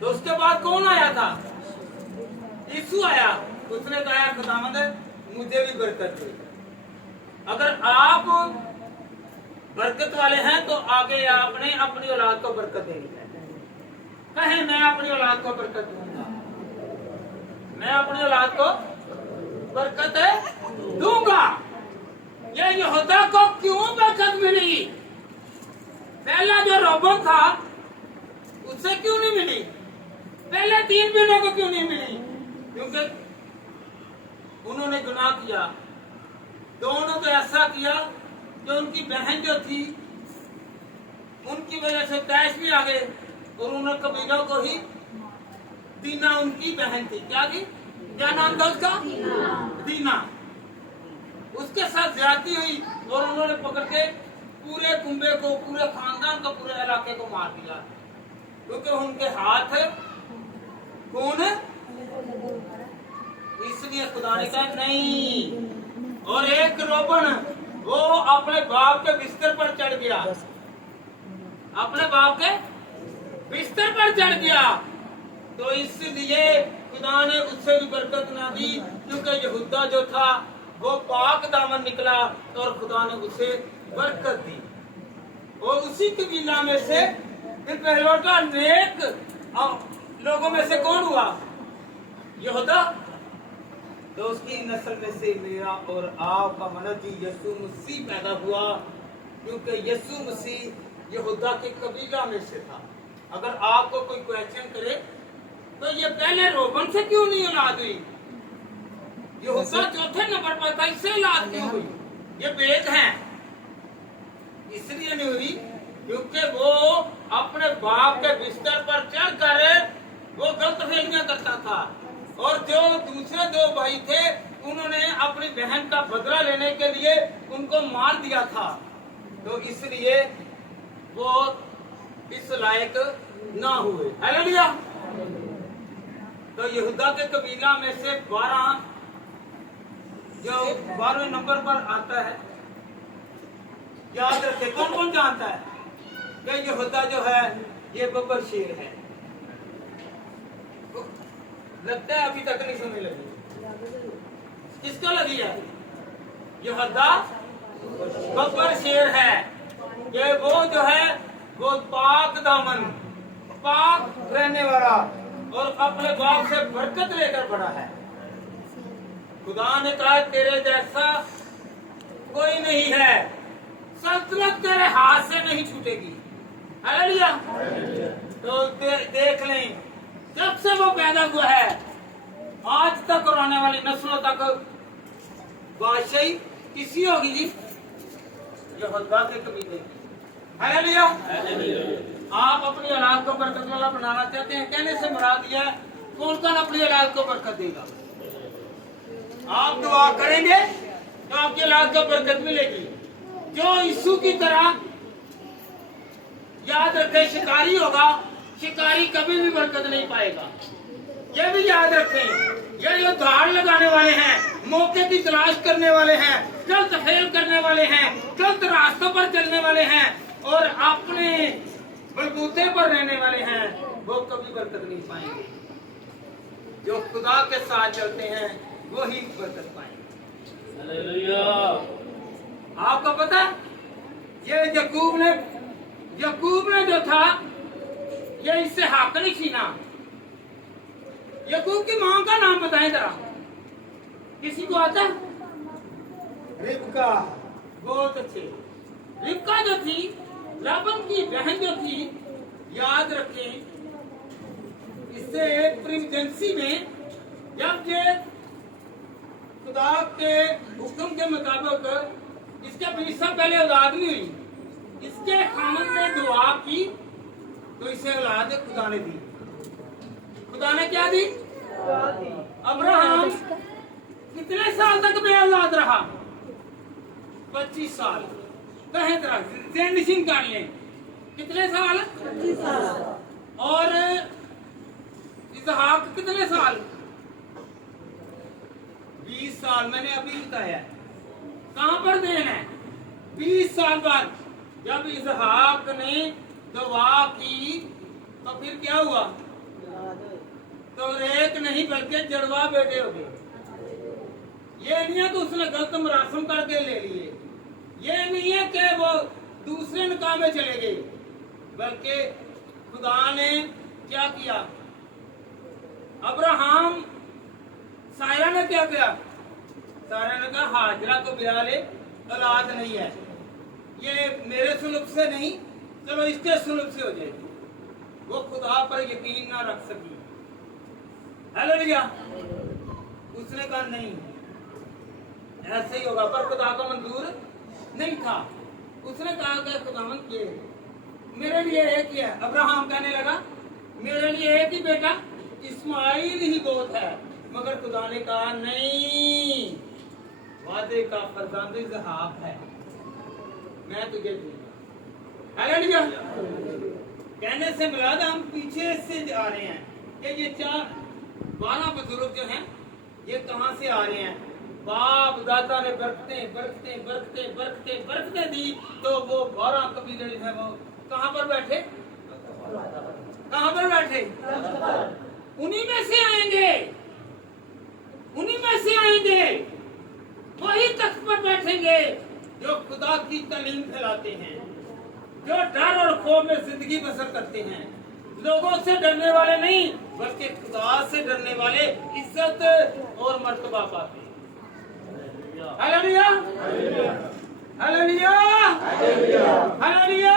तो उसके बाद कौन आया था? यीशु आया। उसने कहा खुदावंद मुझे भी बरकत दे। अगर आप बरकत वाले हैं तो आगे आपने अपनी औलाद को बरकत देनी है। कहें मैं अपनी औलाद को बरकत दूंगा, मैं अपनी औलाद को बरकत दूंगा। ये यहूदा को क्यों बरकत मिली? पहला जो रोबोन था उससे क्यों नहीं मिली? पहले 3 बेटों को क्यों नहीं मिली? क्योंकि उन्होंने गुनाह किया। दोनों तो ऐसा किया कि उनकी बहन जो थी उनकी वजह से तैश भी आ गए और उन कबीलों को ही दीना उनकी बहन थी। क्या थी? क्या नाम था उसका? दीना। उसके साथ ज्यादती हुई और उन्होंने पकड़ के पूरे कुंबे को, पूरे खानदान को, पूरे इलाके को मार दिया, क्योंकि उनके हाथ कौन है, इसलिए खुदा ने कहा नहीं। और एक रोबन वो अपने बाप के बिस्तर पर चढ़ गया, अपने बाप के बिस्तर पर चढ़ गया, तो इसलिए खुदा ने उससे भी बरकत ना दी, क्योंकि यहूदा जो था वो पाक दामन निकला और खुदा ने उसे बरकत दी। और उसी कबीला में से फिर पहलौठा नेक लोगों में से कौन हुआ? यहूदा। तो उसकी नस्ल में से मेरा और आपका मनजी यीशु मसीह पैदा हुआ, क्योंकि यीशु मसीह यहूदा के कबीला में से था। अगर आपको कोई क्वेश्चन करे तो ये पहले रोबन से क्यों नहीं औलाद हुई? यहूदा चौथे नंबर पर था, इससे औलाद क्यों हुई? ये भेद है। इसलिए नहीं हुई क्योंकि वो अपने बाप के बिस्तर पर चढ़कर वो गलत फहमियां करता था, और जो दूसरे दो भाई थे उन्होंने अपनी बहन का बदला लेने के लिए उनको मार दिया था, तो इसलिए वो इस लायक ना हुए। हालेलुया। तो यहूदा के कबीला में से 12 जो 12वें नंबर पर आता है, याद रखे। कौन कौन जानता है कि यहूदा जो है ये बब्बर शेर है? लगता है अभी तक नहीं समझ लगी। किसको लगी है? यहूदा बब्बर शेर है कि वो जो है वो पाक दामन, पाक रहने वाला और अपने बाप से बरकत लेकर बड़ा है। खुदा ने कहा तेरे जैसा कोई नहीं है, सल्तनत तेरे हाथ से नहीं छूटेगी। हालेलुया। तो देख लें, जब से वो पैदा हुआ है आज तक और आने वाली नस्लों तक बादशाही किसी होगी जी? यहूदा के कबीले की। हालेलुया। आप अपनी औलाद को बरकत वाला बनाना चाहते हैं? कहने से मुराद यह है कौन कौन अपनी औलाद को बरकत देगा? आप दुआ करेंगे तो आपकी औलाद को बरकत मिलेगी। जो यीशु की तरह याद रखें शिकारी होगा, शिकारी कभी भी बरकत नहीं पाएगा। ये भी याद रखें, ये जो धाड़ लगाने वाले हैं, मौके की तलाश करने वाले हैं, गलत फेल करने वाले हैं, गलत रास्तों पर चलने वाले हैं और अपने बलबूते पर रहने वाले हैं, वो कभी बरकत नहीं पाएंगे। जो खुदा के साथ चलते हैं वो ही बरकत पाएंगे। हालेलुया। आपको पता ये यकूब ने जो था ये इससे हक नहीं छीना। यकूब की मां का नाम बताएं जरा, किसी को आता? रिबका। बहुत अच्छे। रिबका जो थी लाबन की बहन जो थी, याद रखें इससे प्रेगनेंसी में जब ये खुदा के हुक्म के मुताबिक इसके 20 साल पहले औलाद नहीं हुई, इसके खामन ने दुआ की तो इसे औलाद खुदा ने दी। खुदा ने क्या दी? अब्राहम कितने साल तक बे औलाद रहा? 25 साल। कहें तरह जेंडिशिंग कर लें, कितने साल? 25 साल। और इसहाक कितने साल? 20 साल। मैंने अभी बताया। कहां पर देन है? 20 साल बाद जब इसहाक ने दुआ की तो फिर क्या हुआ? तो एक नहीं बल्कि जड़वा बेटे हो गए। ये नहीं है कि उसने गलत मरासम करके ले लिए, ये नहीं है कि वो दूसरे निकाह में चले गए, बल्कि खुदा ने क्या किया? अब्राहम, सारा ने क्या किया? सारा ने कहा हाजरा को ब्याह ले, औलाद नहीं है, ये मेरे सुलभ से नहीं, चलो इसके सुलभ से हो जाएगी। वो खुदा पर यकीन ना रख सकी। हालेलुया। उसने कहा नहीं, ऐसे ही होगा, पर खुदा को मंजूर नहीं था। उसने कहा कि खुदावंद ये मेरे लिए लिए एक ही है। अब्राहम कहने लगा मेरे लिए एक ही बेटा इस्माइल ही बहुत है, मगर खुदा ने कहा नहीं, वादे का फरजंद इज़हाक है, मैं तुझे दूंगा। हालेलुया। कहने से मिलाद हम पीछे से आ रहे हैं कि ये 12 बुजुर्ग जो हैं ये कहां से आ रहे हैं? बाप दादा ने बरकते दी तो वो 12 कबीले जो है वो कहां पर बैठे? कहां पर बैठे? उन्हीं में से आएंगे, उन्हीं में से आएंगे, वही तख्त पर बैठेंगे जो खुदा की तालीम फैलाते हैं, जो डर और खौफ में जिंदगी बसर करते हैं, लोगों से डरने वाले नहीं बल्कि खुदा से डरने वाले इज्जत और मर्तबा पाते हैं। Hallelujah, hallelujah, hallelujah, hallelujah.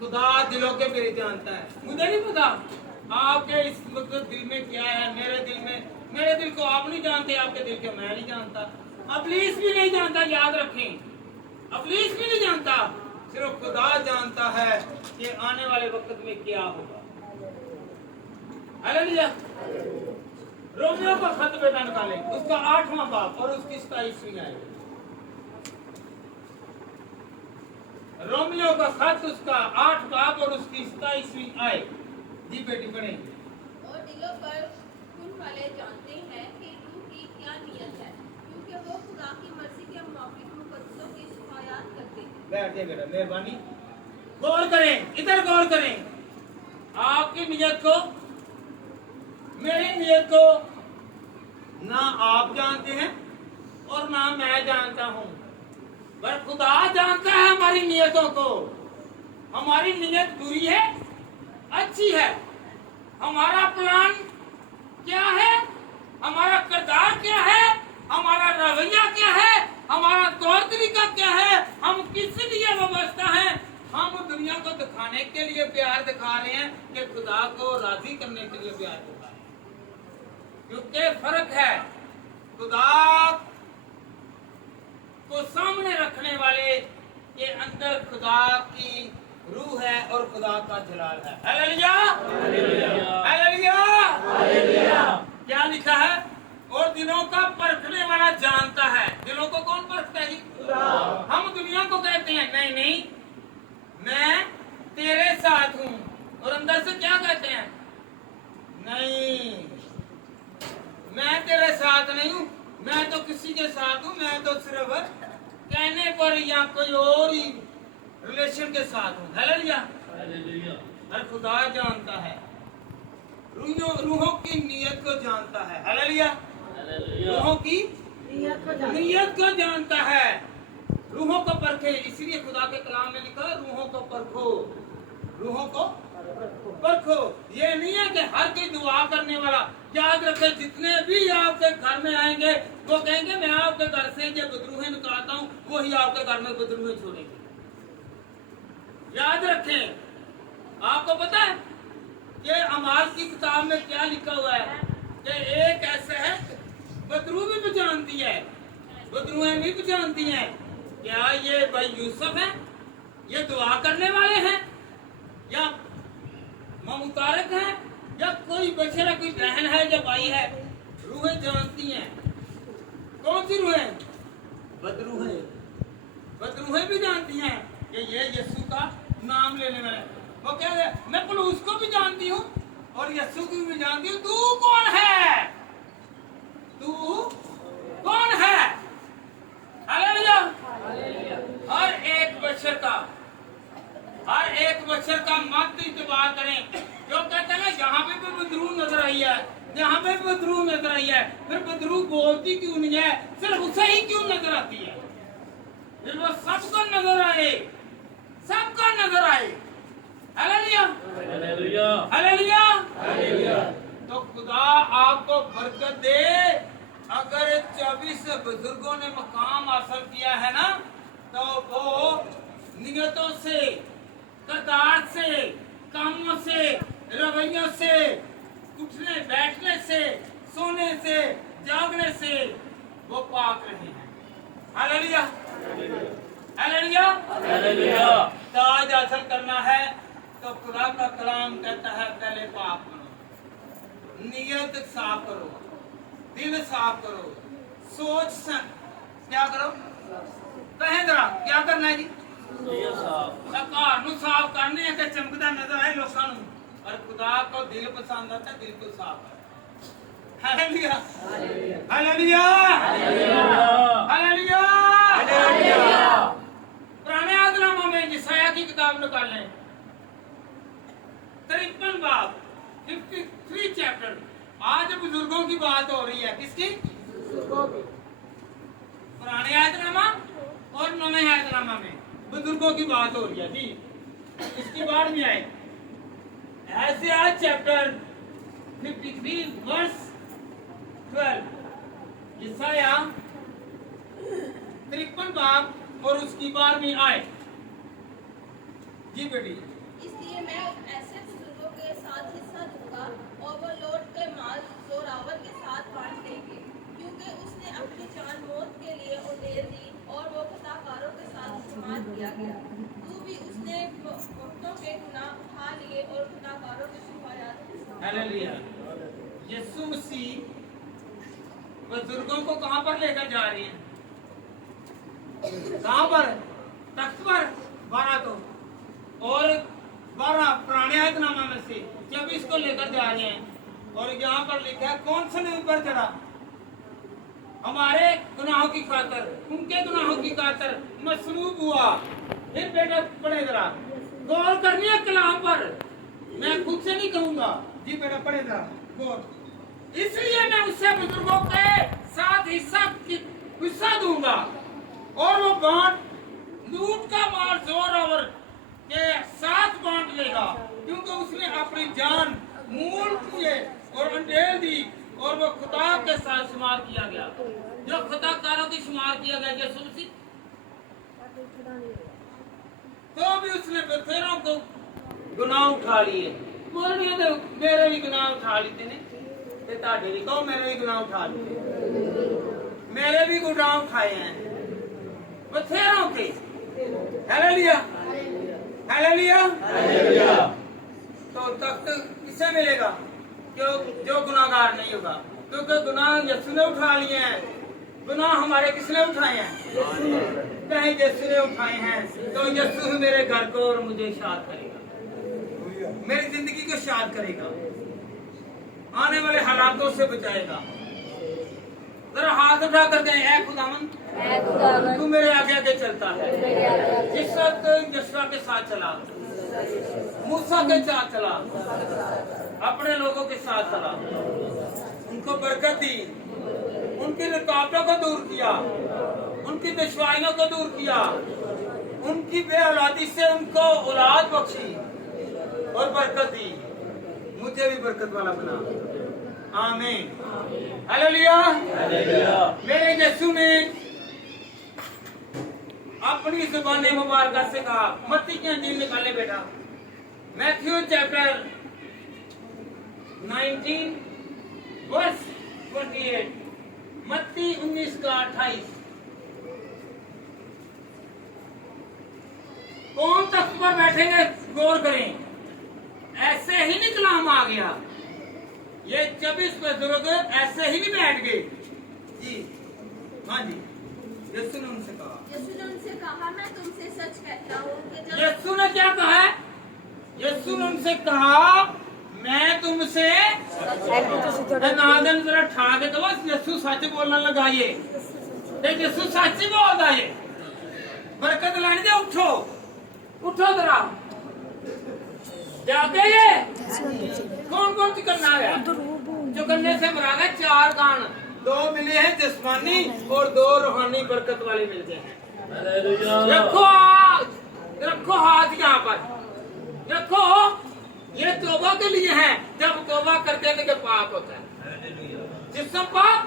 खुदा दिलों के मेरे जानता है, मुझे नहीं पता आपके इस वक्त दिल में क्या है, मेरे दिल को आप नहीं जानते, आपके दिल को मैं नहीं जानता, अबलीस भी नहीं जानता, याद रखें, अबलीस भी नहीं जानता, सिर्फ खुदा जानता है कि आने वाले वक्त में क्या होगा। हालेलुया। रोमियो का खत बेटा निकालें, उसका 8वां बाब और उसकी 27वीं आयत। रोमियो का खत उसका 8 बाब और उसकी 27वीं आयत। जी बेटी पढ़ेंगे। और दिलों पर खून वाले जानते हैं कि रूह की क्या नियत है, क्योंकि वो खुदा की मर्जी के मुताबिक मुकद्दसों की शिफायत करते हैं। बैठे बेटा, मेहरबानी गौर करें, इधर गौर करें। आपकी नियत को, मेरी नियत को ना आप जानते हैं और ना मैं जानता हूं, पर खुदा जानता है हमारी नियतों को। हमारी नियत बुरी है, अच्छी है, हमारा प्लान क्या है, हमारा किरदार क्या है, हमारा रवैया क्या है, हमारा तौर तरीका क्या है, हम किस लिए वाबस्ता हैं। हम दुनिया को दिखाने के लिए प्यार दिखा रहे हैं कि खुदा को राजी करने के लिए प्यार दिखा रहे हैं, क्योंकि फर्क है। खुदा को सामने रखने वाले के अंदर खुदा की रूह है और खुदा का जलाल है। Hallelujah, hallelujah, hallelujah. क्या लिखा है? और दिलों का परखने वाला जानता है। दिलों को कौन परखता है? हम दुनिया को कहते हैं नहीं नहीं मैं तेरे साथ हूं, और अंदर से क्या कहते हैं? नहीं, मैं तेरे साथ नहीं हूं, मैं तो किसी के साथ हूं, मैं तो सिर्फ कहने पर या कोई और ही रिलेशन के साथ हूं। हालेलुया, हर खुदा जानता है, रूहों की नियत को जानता है। हालेलुया, रूहों की नियत को जानता है, रूहों को परखे। इसलिए खुदा के कलाम में लिखा है रूहों को परखो, रूहों को परखो। ये नहीं है कि हर कोई दुआ करने वाला, याद रखे जितने भी आपके घर में आएंगे वो कहेंगे मैं आपके घर से जब बदरूहें निकालता हूँ वही आपके घर में बदरूहें छोड़ेंगे। याद रखें, आपको पता है कि अमाल की किताब में क्या लिखा हुआ है कि एक ऐसा है बदरू भी पहचानती है, बदरूहें भी पहचानती हैं। क्या ये भाई यूसुफ है, ये दुआ करने वाले हैं, या मुतारक है, या कोई बचेरा कोई बहन है या भाई है? रूहें जानती हैं। कौन सी रूहें? बदरूहें। बदरूहें भी जानती हैं कि ये यीशु का नाम लेने वाला है। वो कह रहे मैं पुलूस को भी जानती हूँ और यीशु को भी जानती हूँ। तू कौन है? तू कौन है? हालेलुया। हर एक बच्चर का मत इतबार करें। जो कहते हैं यहाँ पे भी बदरू नजर आई है, यहाँ पे भी बदरू नजर आई है, फिर बदरू बोलती क्यों नहीं है? सिर्फ उसे ही क्यों नजर आती है? फिर वो सबको नजर आए, सबको नजर आए। Hallelujah, hallelujah, hallelujah, hallelujah. तो खुदा आपको बरकत दे। अगर 24 बुजुर्गों ने मकाम हासिल किया है ना, तो वो नियतों से, किरदार से, कामों से, रवैयों से, उठने बैठने से, सोने से, जागने से वो पाक रहे हैं। हालेलुया। हालेलुया। ताज हासिल करना है तो खुदा का कलाम कहता है पहले पाक बनो, नियत साफ करो, दिल साफ करो, सोच क्या करो, कहें जरा क्या करना है जी, घर ਨੂੰ ਸਾਫ਼ करने है, चमकदा नजर आए लोगों ਨੂੰ, और खुदा को दिल पसंद आता है, दिल को साफ है। Hallelujah hallelujah hallelujah hallelujah. पुराने आदनामा में यशायाह की किताब निकालें, 53 बाब 53 चैप्टर। आज बुजुर्गों की बात हो रही है, किसकी? पुराने आयतनामा और नवे आयतनामा में बुजुर्गों की बात हो रही है जी। इसकी बात में आए ऐसे आज चैप्टर 53 वर्स 12, यशायाह 53 बाब और उसकी बात में आए जी बेटी। इसलिए मैं ऐसे बुजुर्गों के साथ हिस्सा दूंगा और वो लौट के माल जोरावर के साथ बांट लेंगे, क्योंकि उसने अपनी जान मौत के लिए उंडेल दी और वो खताकारों के साथ इस्तेमाल किया गया। तू भी उसने भक्तों के गुनाह उठा लिए और खताकारों के शुभायात। हालेलुया। यीशु मसीह बुजुर्गों को कहां पर लेकर जा रही हैं? कहां पर? तख्त पर 12 तो और 12 पुराने आयतनामा में से जब इसको लेकर जा रहे हैं, और यहाँ पर लिखा है कौन सा नहीं ऊपर चढ़ा? हमारे गुनाहों की खातर, उनके गुनाहों की खातर मसलूब हुआ। फिर बेटा पढ़े जरा, गौर करनी है कलाम पर, मैं खुद से नहीं कहूंगा जी। बेटा पढ़े जरा गौर। इसलिए मैं उससे बुजुर्गों के साथ हिस्सा दूंगा और वो बांट लूट का माल जोरावर के साथ बांट लेगा, क्योंकि उसने अपनी जान मूल किए और अंडेल दी और वो खुदा के साथ शुमार किया गया, जो खुदाकारों की शुमार किया गया यीशु मसीह। तो भी उसने बथेरों को गुनाह उठा लिए। बोलिए तो मेरे भी गुनाह उठा लेते ने, ते ताड़े भी कहो मेरे भी गुनाह उठा लिए, मेरे भी गुनाह उठाए हैं बथेरों के। Hallelujah hallelujah hallelujah. तो तख्त किसे मिलेगा? जो गुनाहगार नहीं होगा, क्योंकि गुनाह यीशु ने उठा लिए हैं। गुनाह हमारे किसने उठाए हैं? कहीं यीशु ने उठाए हैं, तो यीशु मेरे घर को और मुझे शाद करेगा, मेरी जिंदगी को शाद करेगा, आने वाले हालातों से बचाएगा। जरा हाथ उठा कर कहें, ऐ खुदावंद तू मेरे आगे आगे चलता है। जिस वक्त यशवा के साथ चला, मूसा के साथ चला, अपने लोगों के साथ चला, उनको बरकत दी, उनकी रुकावटों को दूर किया, उनकी दुश्वारियों को दूर किया, उनकी बेऔलादी से उनको औलाद बख्शी और बरकत दी। मुझे भी बरकत वाला बना। आमीन हालेलुया हालेलुया। मेरे यीशु ने अपनी जुबान मुबारक से कहा, मत्ती की अंजील निकाले बेटा, मैथ्यू चैप्टर 19 वर्स 28, मत्ती 19 का 28। कौन तख्त पर बैठेंगे? गौर करें, ऐसे ही नहीं कलाम आ गया। ये 24 बुजुर्ग ऐसे ही नहीं बैठ गए जी। हाँ जी, यीशु ने उनसे कहा, मैं तुमसे सच कहता हूँ कि जब यीशु ने क्या कहा है? यीशु ने उनसे कहा, मैं तुमसे नादन जरा ठा के तो बस यीशु सच बोलना लगा। ये यीशु सच ही बोलता है। बरकत लेने दे, उठो उठो जरा जाते। ये कौन कौन सी करना है? जो करने से मरा गए 4 कान, 2 मिले हैं जिस्मानी और 2 रूहानी बरकत वाले मिलते हैं। रखो हाथ यहाँ पर रखो। ये तौबा के लिए है, जब तौबा करते हैं तो पाप होता है। जिसम पाप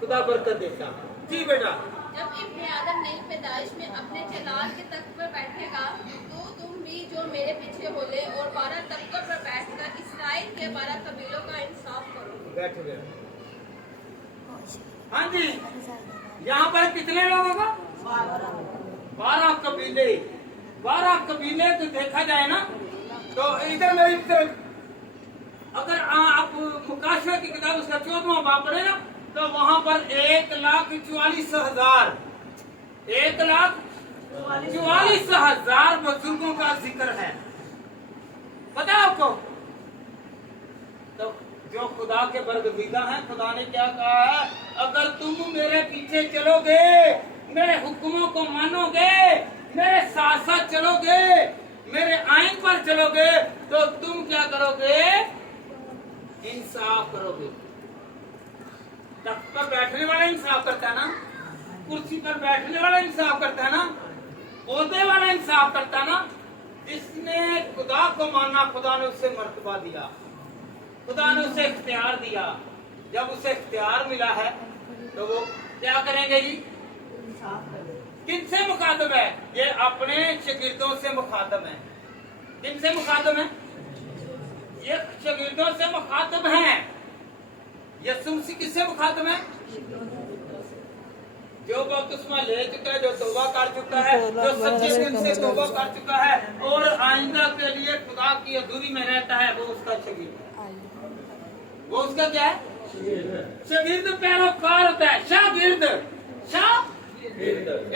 खुदा बरकत देता है जी बेटा। जब इब्ने आदम नई पैदाइश में अपने जलाल के तख्त पर बैठेगा, तो तुम भी जो मेरे पीछे बोले और 12 तख्तों पर बैठकर इस्राएल के 12 कबीलों का इंसाफ करो। बैठो बेटा। हाँ जी, यहाँ पर कितने लोगों का? 12 कबीले, 12 कबीले को देखा जाए ना तो इधर मेरी तरफ अगर आप मुकाशवा की किताब उसका 14वां बाब पढ़े ना तो वहां पर 1,44,000 1,44,000 बुजुर्गों का जिक्र है। पता है आपको? तो जो खुदा के बरगजीदा हैं, खुदा ने क्या कहा है, अगर तुम मेरे पीछे चलोगे, मेरे हुक्मों को मानोगे, मेरे साथ साथ चलोगे, मेरे आइन पर चलोगे, तो तुम क्या करोगे? इंसाफ करोगे। तख्त पर बैठने वाला इंसाफ करता है ना, कुर्सी पर बैठने वाला इंसाफ करता है ना, ओहदे वाला इंसाफ करता है ना। जिसने खुदा को माना, खुदा ने उसे मर्तबा दिया, खुदा ने उसे इख्तियार दिया। जब उसे इख्तियार मिला है तो वो क्या करेंगे जी? किनसे मुखातब है? ये अपने शागिर्दों से मुखातब है। किनसे मुखातब है? ये शागिर्दों से मुखातब हैं। यीशु मसीह किससे मुखातब है? जो बपतिस्मा ले चुका है, जो तौबा कर चुका है, जो सच्चे दिल से तौबा कर चुका है और आइंदा के लिए खुदा की हजूरी में रहता है, वो उसका शागिर्द है। वो उसका क्या है? शागिर्द पैरोकार होता है। शागिर्द,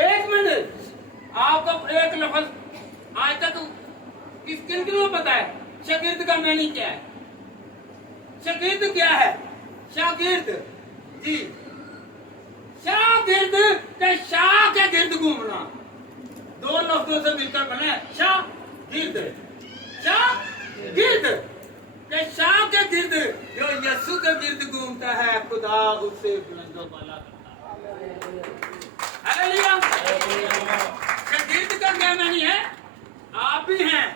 एक मिनट, आपको एक लफ्ज आज तक किन को पता है शागिर्द का मैनी क्या है? शागिर्द क्या है? शागिर्द जी, शागिर्द के शाह के गिर्द घूमना, दो लफ्जों से मिलकर बने शागिर्द। शागिर्द के शाह के गिर्द, जो यीशु के गिर्द घूमता है, खुदा उसे बुलंदो बाला करता है। हालेलुया। शागिर्द का क्या मानी है? आप भी हैं,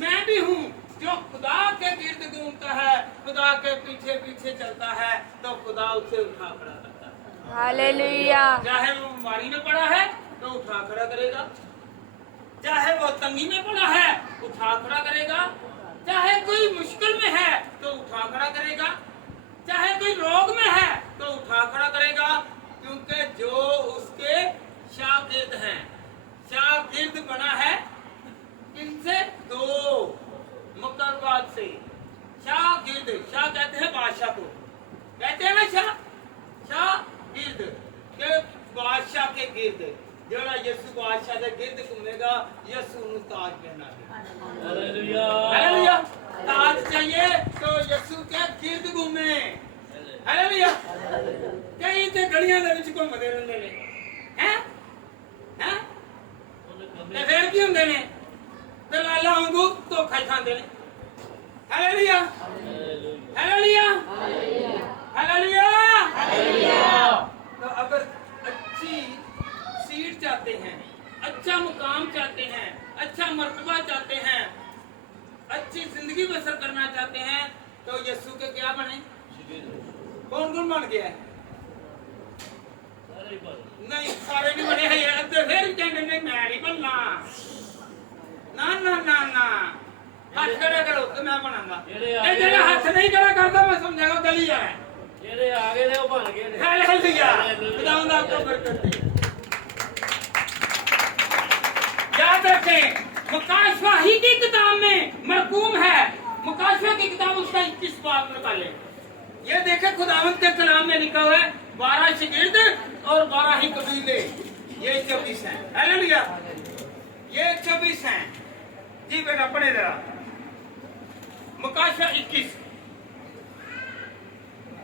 मैं भी हूँ। जो खुदा के गिर्द घूमता है, खुदा के पीछे पीछे चलता है, तो खुदा उसे उठा खड़ा करता है। हालेलुया। चाहे वो बीमारी में पड़ा है तो उठा खड़ा करेगा, चाहे वो तंगी में पड़ा है उठा खड़ा करेगा, चाहे कोई मुश्किल में है तो उठा खड़ा करेगा, चाहे कोई रोग में है तो उठा खड़ा करेगा। क्योंकि जो उसके शागिर्द हैं, शागिर्द बना है किनसे? दो मुकर्रबात से। शागिर्द, शाह कहते हैं बादशाह को, कहते हैं ना शागिर्द के बादशाह के गिर्द। जोड़ा यीशु बादशाह के गिर्द घूमेगा, यीशु उन्हें ताज पहना है। हालेलुया। हालेलुया। ताज चाहिए तो यीशु के गिर्द घूमे। हालेलुया। कई ते गलियां दे विच घुमदे रहंदे ने, हैं हैं ते फिर की हुंदे ने? दलाला वांगू धोखा खांदे ने। हालेलुया। हालेलुया। हालेलुया। तो अगर अच्छी सीट चाहते हैं, अच्छा मुकाम चाहते हैं, अच्छा मर्तबा चाहते हैं, अच्छी जिंदगी बसर करना चाहते हैं, तो यीशु के क्या बने? कौन कौन बन गया है? नहीं, सारे नहीं बने हैं। फिर कहते नहीं, मैं नहीं बनना। ना ना ना ना, हाथ खड़ा करो तो मैं बनाऊंगा। ये हाथ नहीं खड़ा करता मैं समझाऊंगा दलिया है। ਜਿਹੜੇ ਆ ਗਏ ਨੇ ਉਹ ਬਣ ਗਏ ਨੇ। हालेलुया। खुदावंद आपको बरकत दे। याद रखें, मुकाशवा ही की किताब में मरकूम है। मुकाशवा की किताब उसका 21 बाब निकाले। ये देखे खुदावंद के कलाम में लिखा हुआ है 12 शागिर्द और 12 ही कबीले, ये 24 हैं। हालेलुया। ये 24 हैं जी। बेटा पढ़े जरा मुकाशवा 21,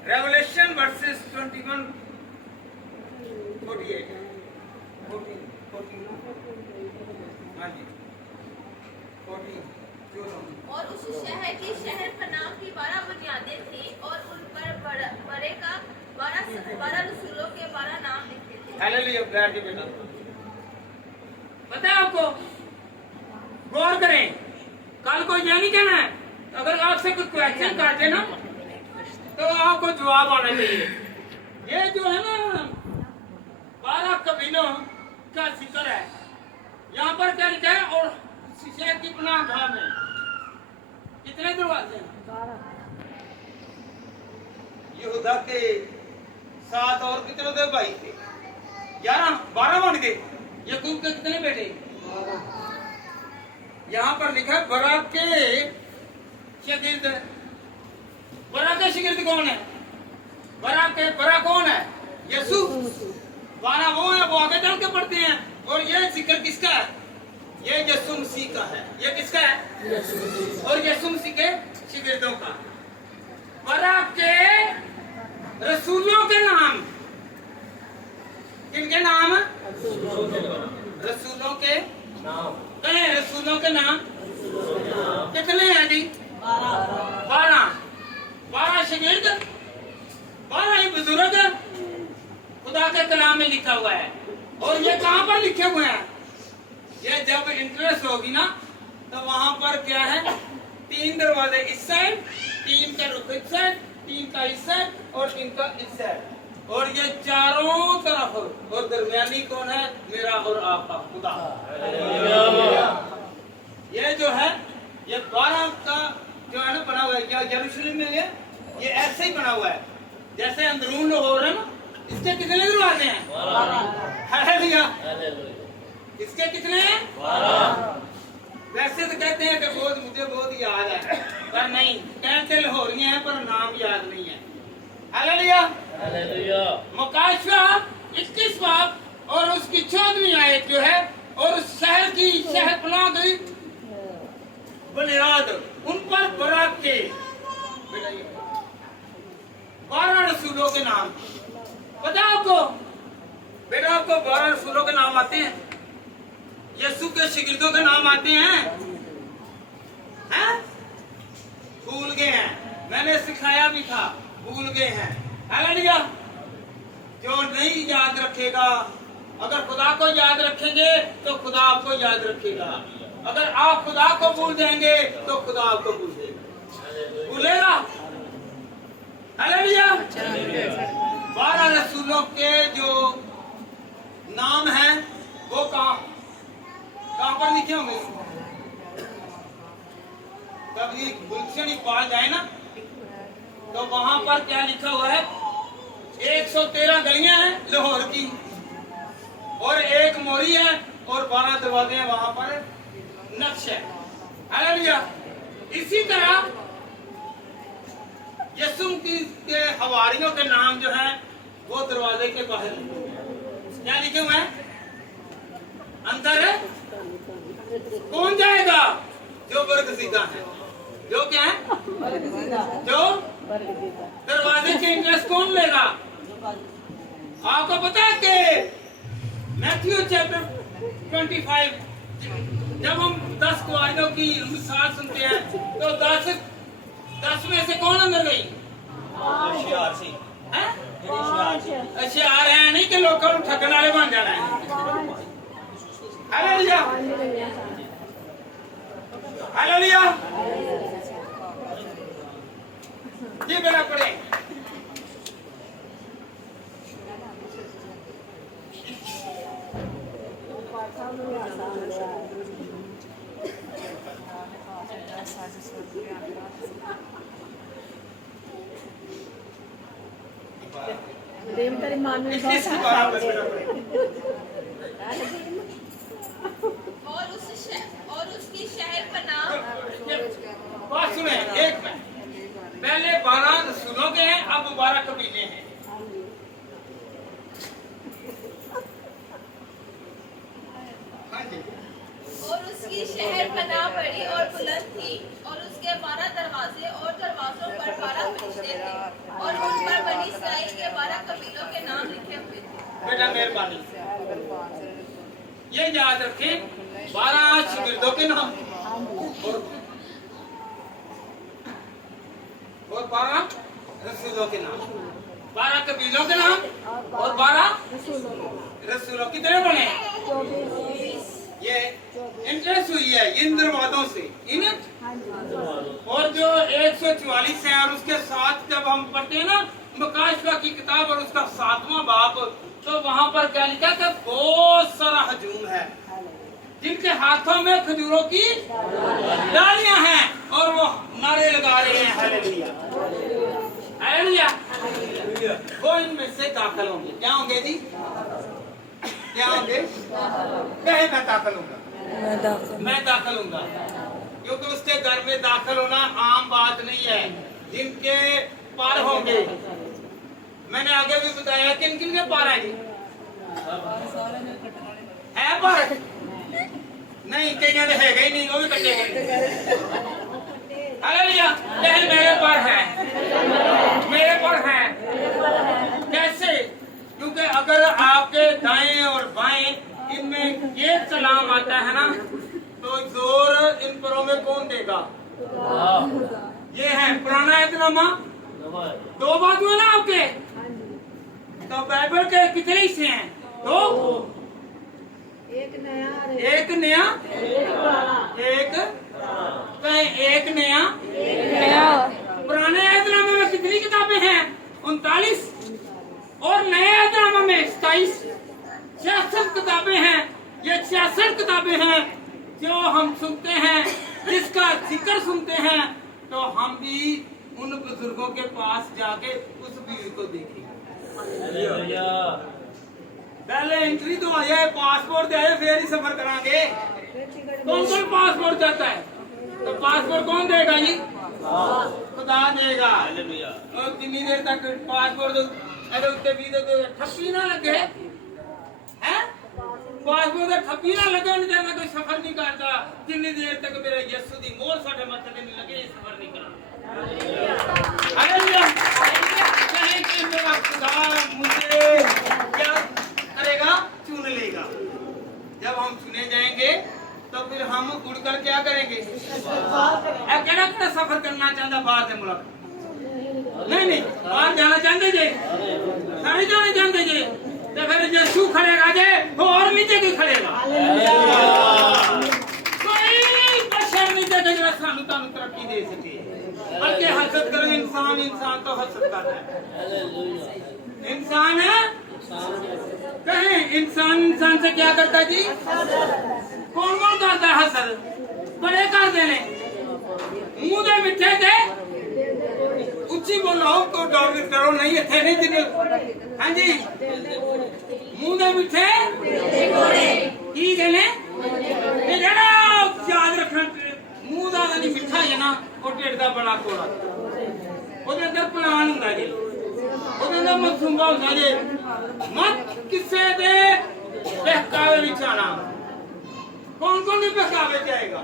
रेवलेशन वर्सेस 21, 48, 14, हाँ जी 14, और उस शहर की शहर पनाह की 12 बुनियादें थी और उन पर बड़े का 12 रसूलों के 12 नाम लिखे थे। हालेलुया। बैठ के बेटा, पता है आपको, गौर करें। कल को ये नहीं कहना है, अगर आपसे कोई क्वेश्चन काटे ना तो आपको जवाब आना चाहिए। ये जो है ना 12 कबीलों का जिक्र है यहाँ पर, क्या लिखा है? और शहर की पनाह गाह में कितने दरवाजे हैं? यहूदा के 7 और कितने थे भाई थे? 11, 12 बन गए। यकूब के कितने बेटे? यहाँ पर लिखा है बरा के शागिर्द। बरा के शागिर्द कौन है? बरा कौन है? यसू। 12 वो है, वो आगे चल के पढ़ते हैं। और ये जिक्र किसका है? ये यसू मसीह का है। ये किसका है? और यसू मसीह के शागिर्दों का। बरा के रसूलों के नाम, किनके नाम? रसूलों के नाम। कहें रसूलों के नाम कितने हैं जी? 12 शागिर्द, 12 ही बुजुर्ग खुदा के कलाम में लिखा हुआ है। और ये कहाँ पर लिखे हुए हैं? ये जब इंटरेस्ट होगी ना तो वहां पर क्या है? 3 दरवाजे इस साइड, 3 का रुख इस साइड, 3 का इस साइड और 3 का इस साइड। और ये चारों तरफ। और दरमियानी कौन है? मेरा और आपका खुदा। ये जो है ये 12 का जो है ना बना हुआ है। क्या यरूशलेम में ये ऐसे ही बना हुआ है जैसे अंदरून लाहौर है ना। इसके कितने दरवाजे हैं? हालेलुया। इसके कितने हैं? 12। वैसे तो कहते हैं कि मुझे बहुत याद है, पर नहीं, कहते लाहौरियां हैं पर नाम याद नहीं है। हालेलुया। मुकाशवा 21 बाब और उसकी 14वीं आयत जो है, और उस शहर की शहरपनाह गई बुनियाद उन पर बराक के 12 रसूलों के नाम। पता आपको बेटा? आपको 12 रसूलों के नाम आते हैं? यीशु के शागिर्दों के नाम आते हैं? हैं? भूल गए हैं। मैंने सिखाया भी था, भूल गए हैं। हालेलुया। जो नहीं याद रखेगा, अगर खुदा को याद रखेंगे तो खुदा आपको याद रखेगा। अगर आप खुदा को भूल जाएंगे तो खुदा आपको भूल देगा, भूलेगा। हालेलुया। 12 रसूलों के जो नाम हैं वो कहाँ पर लिखे होंगे? जब ये गुलशन इकबाल जाए ना तो वहां पर क्या लिखा हुआ है? 113 गलियां हैं लाहौर की, और 1 मोरी है, और 12 दरवाजे हैं। वहां पर नक्श है। हालेलुया। इसी तरह यीशु के हवारियों के नाम जो है वो दरवाजे के बाहर क्या लिखे हुए हैं? अंदर है। कौन जाएगा? जो बरगज़ीदा है। जो क्या है? जो दरवाजे के इंटरेस्ट कौन लेगा? आपको पता है कि मैथ्यू चैप्टर 25 जब हम 10 कुआरियों की मिसाल सुनते हैं तो 10 में से कौन अंदर गई? होशियार है, नहीं कि लोगों को ठगने वाले बन जाना है। हालेलुया। हालेलुया। ये बेटा पढ़े। तेरी मान में और उसकी शहरपनाह। बात सुने एक में, पहले 12 रसूलों के हैं, अब 12 कबीले हैं। हाँ जी। और उसकी शहरपनाह बड़ी और बुलंद थी, और उसके 12 दरवाजे, और दरवाजों पर 12 फरिश्ते थे, और उन पर बनी इस्राएल के 12 कबीलों के नाम लिखे हुए थे। बेटा मेहरबानी ये याद रखें, 12 शागिर्दों के नाम और 12 रसूलों के नाम, 12 कबीलों के नाम और 12 रसूलों। कितने बने? ये इंटरेस्ट हुई है इन दरवाजों से, इन और जो 144 है, और उसके साथ जब हम पढ़ते हैं ना मुकाशवा की किताब और उसका 7वां बाब, तो वहां पर क्या लिखा है? बहुत सारा हजूम है जिनके हाथों में खजूरों की डालियां हैं और वो नारे लगा रहे हैं हालेलुया हालेलुया। वो इनमें से दाखिल होंगे। क्या होंगे जी? क्या होंगे? कहे मैं दाखिल हूँगा, मैं दाखिल हूँगा, क्योंकि उसके घर में दाखिल होना आम बात नहीं है। जिनके पार होंगे, मैंने आगे भी बताया किन किन के पार है जी? है पार? नहीं, कई है ही नहीं, वो भी कटे गए। हालेलुया, लेकिन मेरे पर है, मेरे पर है। कैसे? क्योंकि अगर आपके दाएं और बाएं इनमें ये कलाम आता है ना, तो जोर इन परों में कौन देगा? ये है पुराना एतनामा, दो बाजू है ना आपके। तो बाइबल के कितने हिस्से हैं? दो। एक नया, एक एक नया। पुराने एतनामे में कितनी किताबें हैं? 39। और नए एतनामे में 27। 66 किताबें हैं। ये 66 किताबें हैं जो हम सुनते हैं, जिसका जिक्र सुनते हैं, तो हम भी उन बुजुर्गों के पास जाके उस भीड़ को देखेंगे। पहले एंट्री तो आया है, पासपोर्ट दे फिर ही सफर करांगे। कौन कौन पासपोर्ट चाहता है? तो पासपोर्ट कौन देगा जी? खुदा देगा। और जितनी देर तक पासपोर्ट उत्ते भी तो ठप्पी ना लगे है, पासपोर्ट से ठप्पी ना लगे, उन्हें कोई सफर नहीं करता जितनी देर तक मेरे यीशु दी मोहर साडे मत्थे ते नहीं लगे, सफर नहीं करना। हालेलुया, कहीं कि मेरा खुदा मुझे क्या करेगा? चुन लेगा। जब हम चुने जाएंगे तो फिर हम उड़कर क्या करेंगे? केड़ा सफर करना चाहता बाहर के मुल्क? नहीं, बाहर जाना चाहते जे, सारे जाने चाहते जे, तो फिर यीशु खड़ेगा जे, और नीचे की खड़ेगा। कोई बशर नहीं देगा जो सानू तानू तरक्की दे सके, बल्कि हसद करें इंसान तो हसद करता है। इंसान है, कहें इंसान से क्या करता जी? कौन कौन करता है हसद? बड़े कर देने, मुंह दे मिठे थे, उच्ची बोलो तो डरो नहीं, इतने नहीं जिन्हें। हाँ जी, मुंह दे मिठे की देने, याद रखना, मुंह का नहीं मिठा है ना, और ढिड का बड़ा कोड़ा, ਉਹਦੇ ਅੰਦਰ ਪਲਾਨ ਹੁੰਦਾ ਜੀ, ਉਹਦੇ ਅੰਦਰ ਮਨਸੂਬਾ ਹੁੰਦਾ ਜੀ। ਮਤ ਕਿਸੇ ਦੇ ਬਹਿਕਾਵੇ ਵਿੱਚ ਆਣਾ। कौन कौन भी बहकावे जाएगा?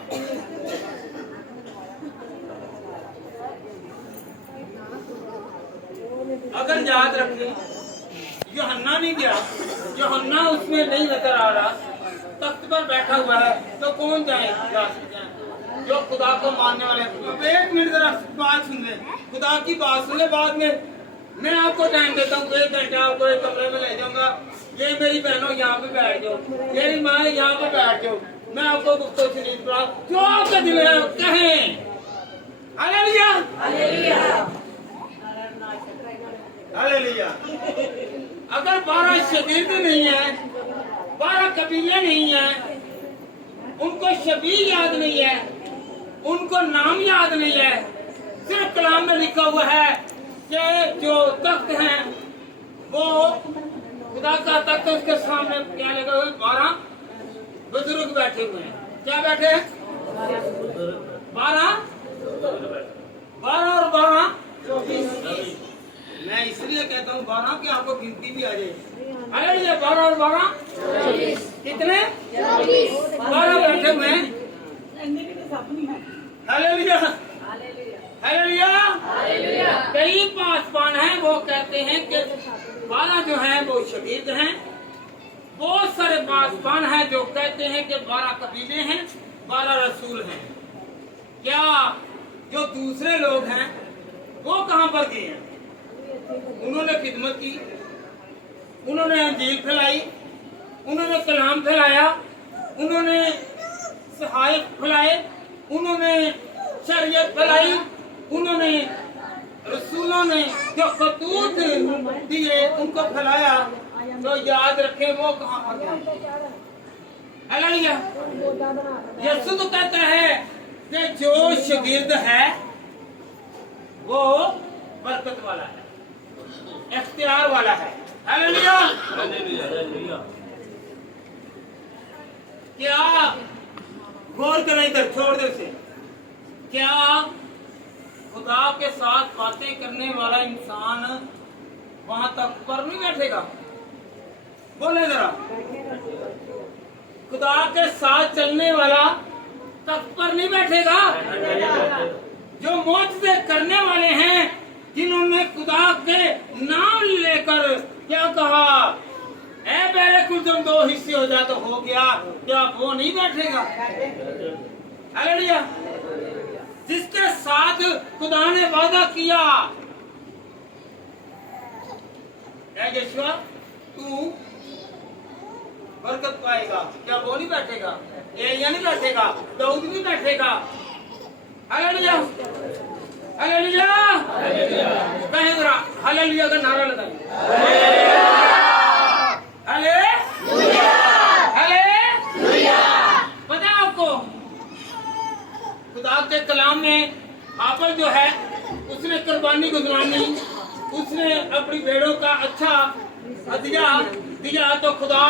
अगर याद रखें, यूहन्ना नहीं गया, यूहन्ना उसमें नहीं नजर आ रहा, तख्त पर बैठा हुआ है, तो कौन जाएगा? जो खुदा को मानने वाले। अब एक मिनट जरा बात सुन ले, खुदा की बात सुन ले। बाद में मैं आपको टाइम देता हूँ, 1 घंटा आपको एक कमरे में ले जाऊंगा। ये मेरी बहनों यहाँ पे बैठ जाओ, मेरी माँ यहाँ पे बैठ जाओ, मैं आपको गुफ्तो शरीफ पढ़ा, जो आपका दिल है कहें। Hallelujah, hallelujah. अगर 12 शगीर्द नहीं है, 12 कबीले नहीं है, उनको शबीर याद नहीं है, उनको नाम याद नहीं है, सिर्फ कलाम में लिखा हुआ है कि जो तख्त हैं वो खुदा का तख्त, उसके सामने क्या लगा हुआ? 12 बुजुर्ग बैठे हुए हैं। क्या बैठे हैं? 12 और 12 24। मैं इसलिए कहता हूँ 12 की आपको गिनती भी आ जाए। अरे ये 12 और 12 कितने? 12 बैठे हुए हैं। Hallelujah, hallelujah. कई पासवान हैं, वो कहते हैं कि 12 जो है वो शहीद हैं। बहुत सारे पासवान हैं जो कहते हैं कि 12 कबीले हैं, 12 रसूल हैं। क्या जो दूसरे लोग हैं वो कहाँ पर गए हैं? उन्होंने खिदमत की, उन्होंने अंजीर फैलाई, उन्होंने कलाम फैलाया, उन्होंने सहायक फैलाए, उन्होंने शरीयत फैलाई, उन्होंने रसूलों ने जो खतूत दिए उनको फैलाया। तो याद रखें वो कहाँ पर गए? हालेलुया। यीशु तो कहता है कि जो शागिर्द है वो बरकत वाला है, इख्तियार वाला है। हालेलुया। क्या गौर करें, इधर छोड़ दे उसे। क्या खुदा के साथ बातें करने वाला इंसान वहां तक पर नहीं बैठेगा? बोले जरा। खुदा के साथ चलने वाला तख्त पर नहीं बैठेगा। जो मौजज़े करने वाले हैं, जिन्होंने खुदा के नाम लेकर क्या कहा, ऐ बेरे कुलदम दो हिस्से हो जा तो हो गया, क्या वो नहीं बैठेगा? हालेलुया। जिसके साथ खुदा ने वादा किया, ऐ यीशुआ तू बरकत पाएगा, क्या वो नहीं बैठेगा? एलिया नहीं बैठेगा? दाऊद नहीं बैठेगा? हालेलुया, हालेलुया, कहें जरा हालेलुया का नारा लगाएं। Hallelujah, hallelujah. पता है आपको, खुदा के कलाम में हाबिल जो है उसने कुर्बानी गुजरानी, उसने अपनी भेड़ों का अच्छा हदिया दिया तो खुदा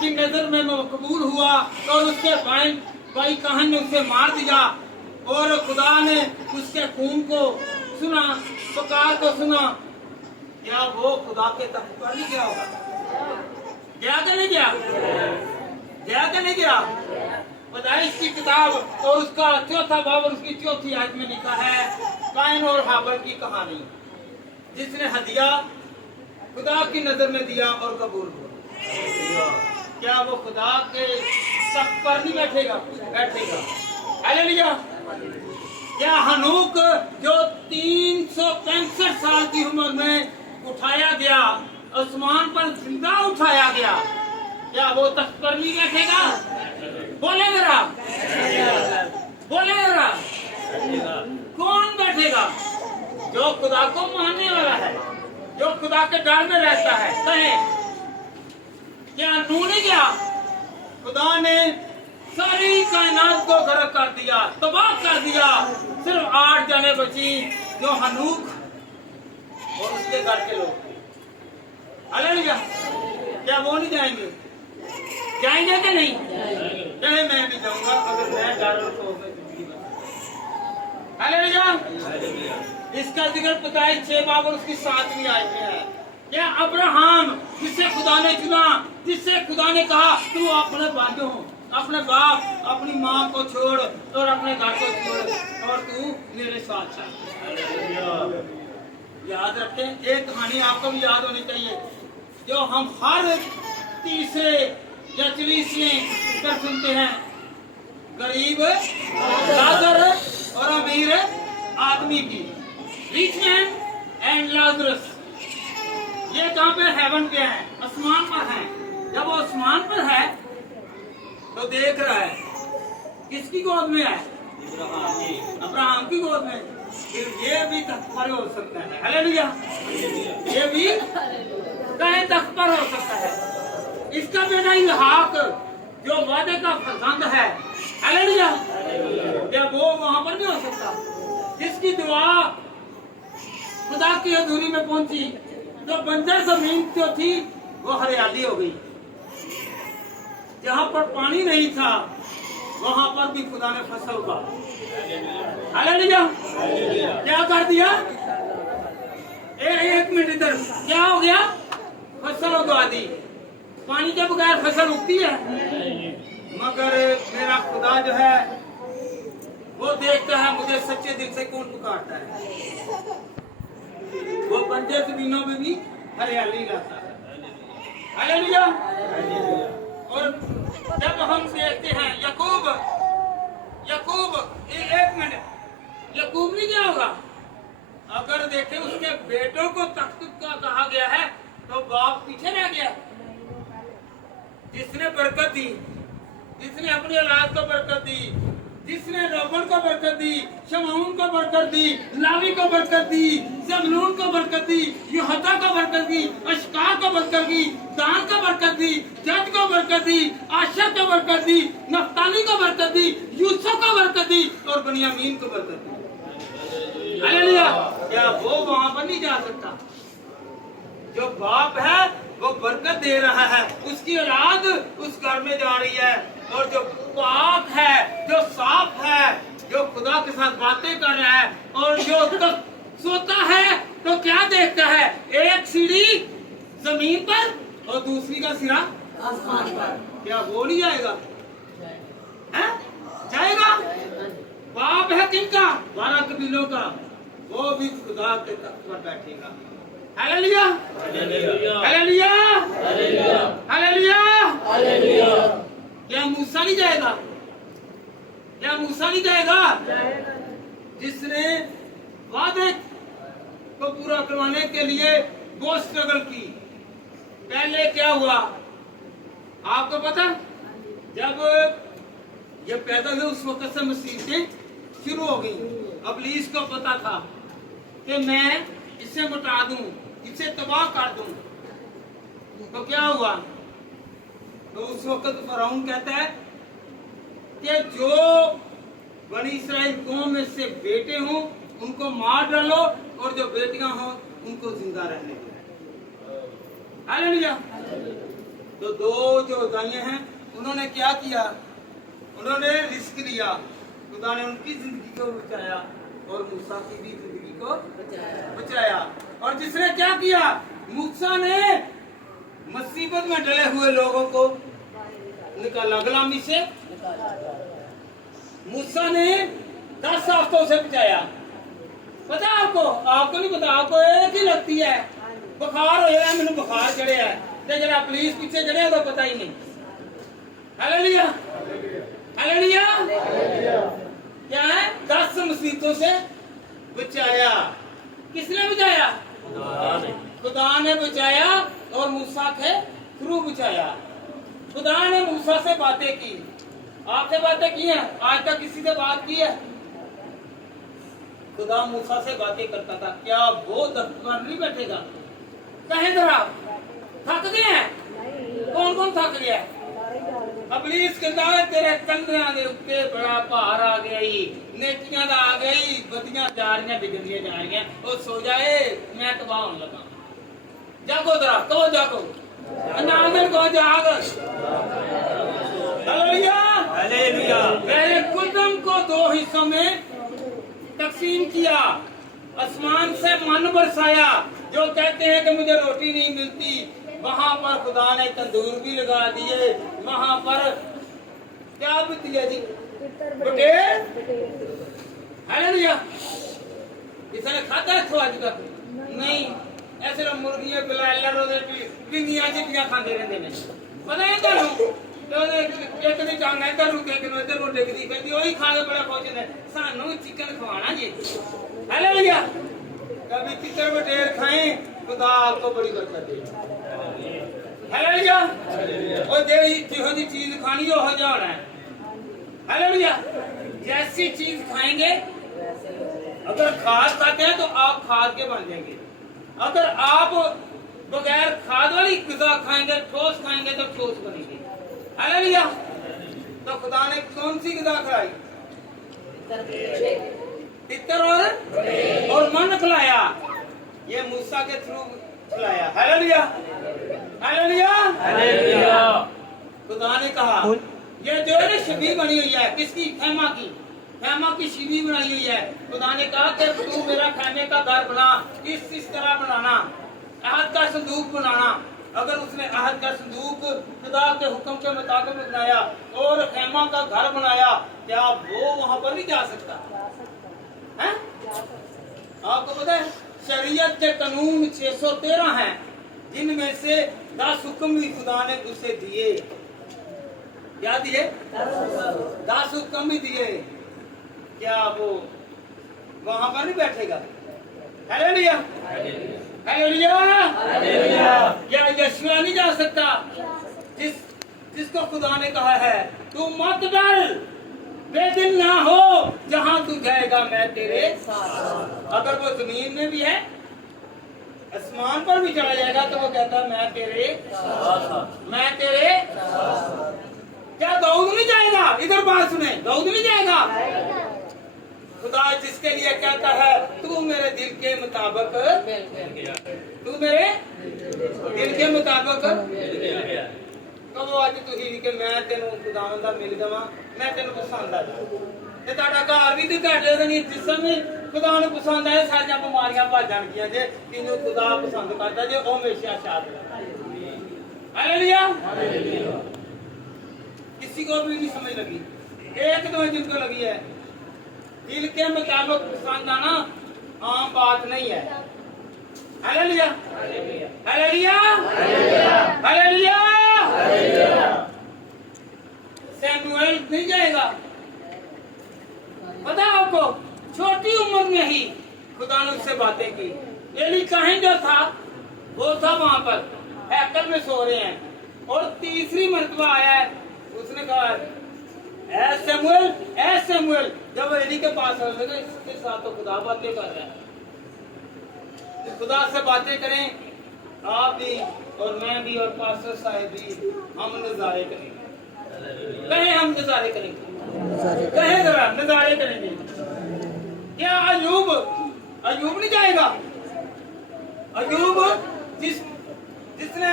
की नजर में मकबूल हुआ, और उसके भाई कहन ने उसे मार दिया, और खुदा ने उसके खून को सुना, पुकार को सुना। क्या वो खुदा के तख्त पर नहीं गया होगा? गया कि नहीं गया? गया कि नहीं गया? पैदाइश की किताब और उसका चौथा बाब और उसकी चौथी आयत में लिखा है कायन और हाबिल की कहानी, जिसने हदिया खुदा की नजर में दिया और कबूल हुआ। क्या वो खुदा के तख्त पर नहीं बैठेगा? बैठेगा। हालेलुया। क्या हनूक जो 365 साल की उम्र में उठाया गया, आसमान पर जिंदा उठाया गया, क्या वो तख्त पर नहीं बैठेगा? बोले जरा, बोले जरा, कौन बैठेगा? जो खुदा को मानने वाला है, जो खुदा के डर में रहता है। कहे क्या नूह नहीं गया? खुदा ने सारी कायनात को गर्क कर दिया, तबाह कर दिया, सिर्फ 8 जने बची, जो हनूक और उसके घर के लोग। हालेलुया। क्या वो नहीं जाएंगे? जाएंगे कि नहीं? कहे मैं भी जाऊंगा अगर मैं डर को जिंदगी में। हालेलुया। इसका जिक्र पैदाइश 6 बाब और उसकी 7वीं आयत में है। क्या अब्राहम जिसे खुदा ने चुना, जिससे खुदा ने कहा तू अपने भाइयों, अपने बाप, अपनी माँ को छोड़ और अपने घर को छोड़ और तू मेरे साथ चल। याद रखें, एक कहानी आपको भी याद होनी चाहिए जो हम हर तीसरे या 40वें पर सुनते हैं। गरीब लाजर और अमीर आदमी की, रिच मैन एंड लाजरस। ये कहाँ पे? हेवन पे है, आसमान पर है। जब वो आसमान पर है तो देख रहा है, किसकी गोद में है? अब्राहम की गोद में। फिर ये भी तख्त पर हो सकता है। हालेलुया। ये भी कहीं तख्त पर हो सकता है। इसका बेटा इल्हाक जो वादे का फर्जंद है, हालेलुया, क्या वो वहां पर नहीं हो सकता? जिसकी दुआ खुदा की हजूरी में पहुंची, जो बंजर जमीन जो थी वो हरियाली हो गई, जहां पर पानी नहीं था वहां पर भी खुदा ने फसल उगा। हालेलुया। क्या कर दिया? एक मिनट इधर, क्या हो गया? फसल उगा दी। पानी के बगैर फसल उगती है? मगर मेरा खुदा जो है वो देखता है मुझे सच्चे दिल से कौन पुकारता है। वो बंजर जमीनों में भी हरियाली लाता है। हालेलुया। और जब हम देखते हैं याकूब, एक मिनट, याकूब नहीं क्या होगा? अगर देखें उसके बेटों को तख्त का कहा गया है तो बाप पीछे रह गया। जिसने बरकत दी, जिसने अपनी औलाद को बरकत दी, जिसने रोबन को बरकत दी, शमऊन को बरकत दी, लावी को बरकत दी, ज़बूलून को बरकत दी, यहूदा को बरकत दी, अश्कार को बरकत दी, दान को बरकत दी, जद को बरकत दी, आशर को बरकत दी, नफ्ताली को बरकत दी, यूसुफ को बरकत दी और बनियामीन को बरकत दी। हालेलुया। क्या वो वहां पर नहीं जा सकता? जो बाप है वो बरकत दे रहा है, उसकी औलाद उस घर में जा रही है। और जो पाक है, जो साफ है, जो खुदा के साथ बातें कर रहा है, और जो तक सोता है तो क्या देखता है? एक सीढ़ी जमीन पर और दूसरी का सिरा आसमान पर। क्या वो नहीं जाएगा? है? जाएगा। पाप है किनका? 12 कबीलों का, वो भी खुदा के तख्त पर बैठेगा। Hallelujah, hallelujah, hallelujah, hallelujah. क्या मूसा नहीं जाएगा? क्या मूसा नहीं जाएगा? जिसने वादे को पूरा करवाने के लिए वो स्ट्रगल की। पहले क्या हुआ आपको पता? जब ये पैदा हुए उस वक्त से मुसीबतें शुरू हो गई। अब इब्लीस को पता था कि मैं इसे मिटा दूं, इसे तबाह कर दूं। तो क्या हुआ? तो उस वक्त फरौन कहता है कि जो बनी इस्राएल कौम में से बेटे हों उनको मार डालो और जो बेटियां हों उनको जिंदा रहने दो। हालेलुया। तो दो जो दाइयां हैं उन्होंने क्या किया? उन्होंने रिस्क लिया। खुदा ने उनकी जिंदगी को बचाया और मूसा की भी जिंदगी को बचाया। और जिसने क्या किया? मूसा ने मुसीबत में डले हुए लोगों को निकाला, गुलामी से। मूसा ने 10 हफ्तों से बचाया। पता आपको? आपको नहीं पता? आपको एक ही लगती है बुखार हो जाए, मैंने बुखार चढ़े है तो जरा पुलिस पीछे चढ़े तो पता ही नहीं। Hallelujah, hallelujah. क्या है? 10 मुसीबतों से बचाया। किसने बचाया? खुदा ने बचाया और मूसा के थ्रू बचाया। खुदा ने मूसा से बातें की। आपसे बातें की हैं? आज तक किसी से बात की है? खुदा मूसा से बातें करता था। क्या वो दफ्तर पर नहीं बैठेगा? कहे जरा, थक गए हैं? कौन कौन थक गया है? इब्लीस कहता है तेरे कंधों के उत्ते बड़ा भार आ गया ही, नेकियां दा आ गई, बदियां जा रही बिगड़ियां जा रही। और सो जाए, मैं तबाह होने लगा। जागो जरा, कहो जागो, नाम को जाग। Hallelujah, hallelujah. मैंने कुलदम को 2 हिस्सों में तकसीम किया। आसमान से मन बरसाया। जो कहते हैं कि मुझे रोटी नहीं मिलती, वहां पर खुदा ने तंदूर भी लगा दिए। वहां पर क्या भी दिया जी? बटेर। हालेलुया। इसने खाता है तो आज तक नहीं। ऐसे लोग मुर्गियां बिलाइलर पिंगियां चिट्टियां खाते रहते हैं। पता है क्या? एक दिन चाहना इधर रुके इधर को देखती फिर वही खा के बड़ा खुश है। सानू चिकन खवाना जी। हालेलुया। कभी चिकन बटेर खाएं, खुदा आपको बड़ी बरकत दे। हालेलुया। और जो जी चीज खानी हो जाना है। हालेलुया। जैसी चीज खाएंगे, अगर खाद खाते हैं तो आप खाद के बन जाएंगे। अगर आप बगैर खाद वाली गुज़ा खाएंगे, ठोस खाएंगे तो ठोस बनेंगे। हालेलुया। तो खुदा ने कौन सी गुज़ा खिलाई? तितर और मन खिलाया। ये मूसा के थ्रू खिलाया। Hallelujah, hallelujah, hallelujah. खुदा ने कहा ये जो है ना शिबी बनी हुई है, किसकी? खैमा की। खैमा की शिबी बनाई हुई है। खुदा ने कहा कि तू मेरा खैमे का घर बना। इस तरह बनाना, अहद का संदूक बनाना। अगर उसने अहद का संदूक खुदा के हुक्म के मुताबिक बनाया और खैमा का घर बनाया, क्या वो वहां पर नहीं जा सकता है? आपको पता है शरीयत के कानून 613 हैं, जिनमें से 10 हुक्म भी खुदा ने उसे दिए। क्या दिए? 10 हुक्म भी दिए। क्या वो वहां पर नहीं बैठेगा? Hallelujah, hallelujah, hallelujah. क्या यीशु नहीं जा सकता? जिसको खुदा ने कहा है तू मत डर, बेदिल ना हो, जहां तू जाएगा मैं तेरे साथ। अगर वो जमीन में भी है, आसमान पर भी चला जाएगा तो वो कहता मैं तेरे साथ, मैं तेरे साथ। क्या दाऊद नहीं जाएगा? इधर बात सुने, दाऊद नहीं जाएगा? खुदा जिसके लिए कहता है तू मेरे दिल के मुताबिक, तू मेरे दिल के मुताबिक। ਕਹੋ ਅੱਜ ਤੁਸੀਂ ਵੀ ਕਿ ਮੈਂ ਤੈਨੂੰ ਖੁਦਾਵੰਦ ਦਾ ਮਿਲ ਜਾਵਾਂ, ਮੈਂ ਤੈਨੂੰ ਪਸੰਦ ਆ ਜਾ, ਤੇ ਤੁਹਾਡਾ ਘਰ ਵੀ ਤੇ ਤੁਹਾਡੇ ਦੇ ਨਹੀਂ ਜਿਸਮ ਵੀ ਖੁਦਾ ਨੂੰ ਪਸੰਦ ਆਏ, ਸਾਰੀਆਂ ਬਿਮਾਰੀਆਂ ਭੱਜ ਜਾਣਗੀਆਂ। ਜੇ ਤੈਨੂੰ ਖੁਦਾ ਪਸੰਦ ਕਰਦਾ ਜੇ ਉਹ ਹਮੇਸ਼ਾ ਸ਼ਾਦ रहता है। हालेलुया। किसी को भी नहीं समझ लगी, एक दो जिनको लगी है, दिल के मुताबिक पसंद आना आम बात नहीं है। Hallelujah hallelujah hallelujah. सैमुएल नहीं जाएगा, पता आपको, छोटी उम्र में ही खुदा ने उससे बातें की। एली कहीं जो था वो था वहां पर हैकल में सो रहे हैं, और तीसरी मर्तबा आया है, उसने कहा ऐ सैमुएल, जब एली के पास आने लगा, इसके साथ तो खुदा बातें कर रहा है। तो खुदा से बातें करें आप भी और मैं भी और पास्टर साहब भी, हम नजारे करेंगे। कहें हम नजारे करेंगे, कहें जरा नजारे करेंगे। क्या अयूब नहीं जाएगा? अयूब जिसने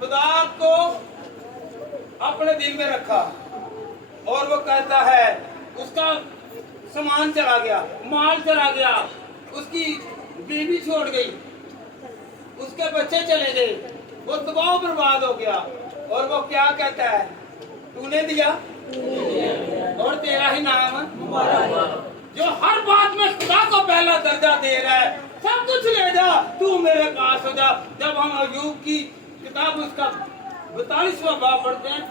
खुदा को अपने दिल में रखा, और वो कहता है उसका सामान चला गया, माल चला गया, उसकी बीवी छोड़ गई, उसके बच्चे चले गए, वो तबाह बर्बाद हो गया, और वो क्या कहता है, तूने दिया और तेरा ही नाम है। जो हर बात में खुदा को पहला दर्जा दे रहा है, सब कुछ ले जा, तू मेरे पास हो जा। जब हम अयूब की किताब उसका 42वां बाब पढ़ते हैं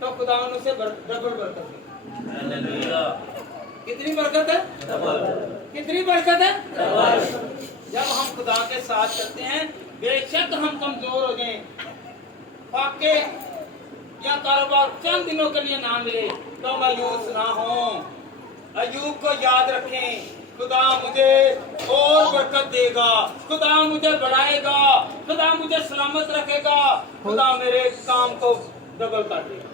तो खुदा उनसे डबल बरकत है। कितनी बरकत है? कितनी बरकत है? जब हम खुदा के साथ चलते हैं, बेशक हम कमजोर हो जाएं, फाके या कारोबार चंद दिनों के लिए ना मिले तो मायूस ना हो। अयूब को याद रखें, खुदा मुझे और बरकत देगा, खुदा मुझे बढ़ाएगा, खुदा मुझे सलामत रखेगा, खुदा मेरे काम को डबल कर देगा।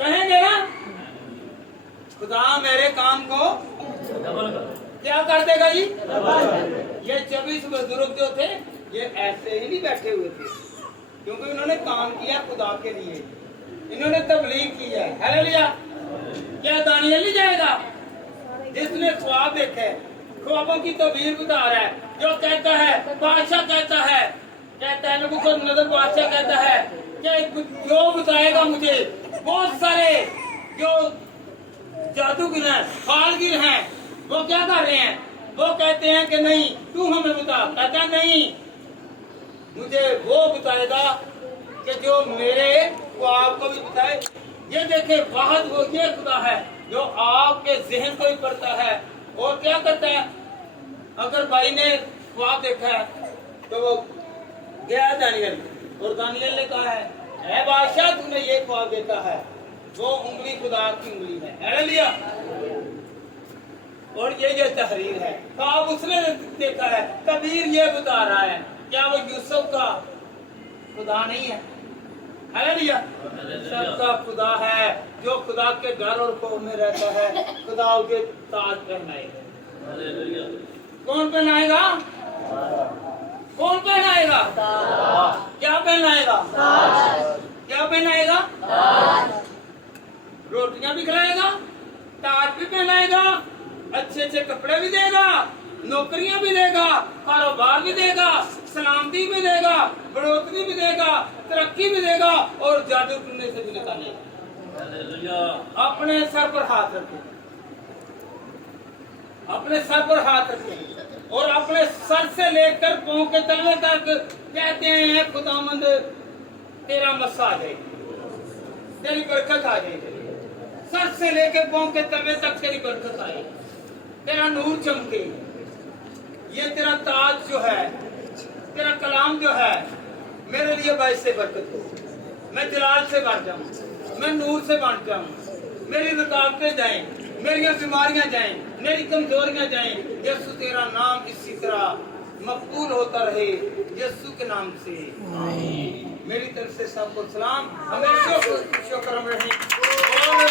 कहेंगे ना, खुदा मेरे काम को क्या कर देगा जी? ये 24 बुजुर्ग जो थे, ये ऐसे ही नहीं बैठे हुए थे, क्योंकि इन्होंने काम किया खुदा के लिए, इन्होंने तबलीग की है। हालेलुया। क्या दानियल नहीं जाएगा जिसने ख्वाब देखे, ख्वाबों की तबीर बता रहा है, जो कहता है, बादशाह कहता है नबूकदनेस्सर बादशाह कहता है कि जो बताएगा मुझे, बहुत सारे जो जादूगर हैं, फालगिर हैं, वो क्या कर रहे हैं, वो कहते हैं कि नहीं तू हमें बता, कहता है नहीं, मुझे वो बताएगा कि जो मेरे ख्वाब को भी बताए। ये देखे वाहद वो ये खुदा है जो आपके जहन को ही पढ़ता है, और क्या करता है, अगर भाई ने ख्वाब देखा है तो वो गया दानियल, और दानियल ने कहा है ऐ बादशाह तूने ये ख्वाब देखा है, वो उंगली खुदा की उंगली है। हालेलुया। और ये तहरीर है, ख्वाब उसने देखा है, तबीर ये बता रहा है, क्या वो यूसुफ का खुदा नहीं है? हालेलुया। सबका खुदा है, जो खुदा के घर और खौफ में रहता है, खुदा उसे ताज पहनाएगा। कौन पहनाएगा? कौन पहनाएगा? क्या पहनाएगा? क्या पहनाएगा? रोटियां भी खिलाएगा, ताज भी पहनाएगा, अच्छे अच्छे कपड़े भी देगा, नौकरियां भी देगा, कारोबार भी देगा, सलामती भी देगा, बढ़ोतरी भी देगा, तरक्की भी देगा, और जादू टूने से भी निकालेगा। अपने सर पर हाथ रखें, अपने सर पर हाथ रखें, और अपने सर से लेकर पांव के तलवे तक कहते हैं खुदावंद तेरा मस्सा आ जाएगी, तेरी बरकत आ जाएगी, सर से लेकर पांव के तलवे तक तेरी बरकत आएगी, तेरा नूर चमके, ये तेरा ताज जो है, तेरा कलाम जो है मेरे लिए बाइस से बरकत हो, मैं जलाल से भर जाऊं, मैं नूर से बन जाऊं, मेरी रुकावटें जाएं, मेरी बीमारियां जाएं, मेरी कमजोरियां जाएं। यीशु तेरा नाम इसी तरह मकबूल होता रहे, यीशु के नाम से मेरी तरफ से सबको सलाम, हमें शुक्र रहे। और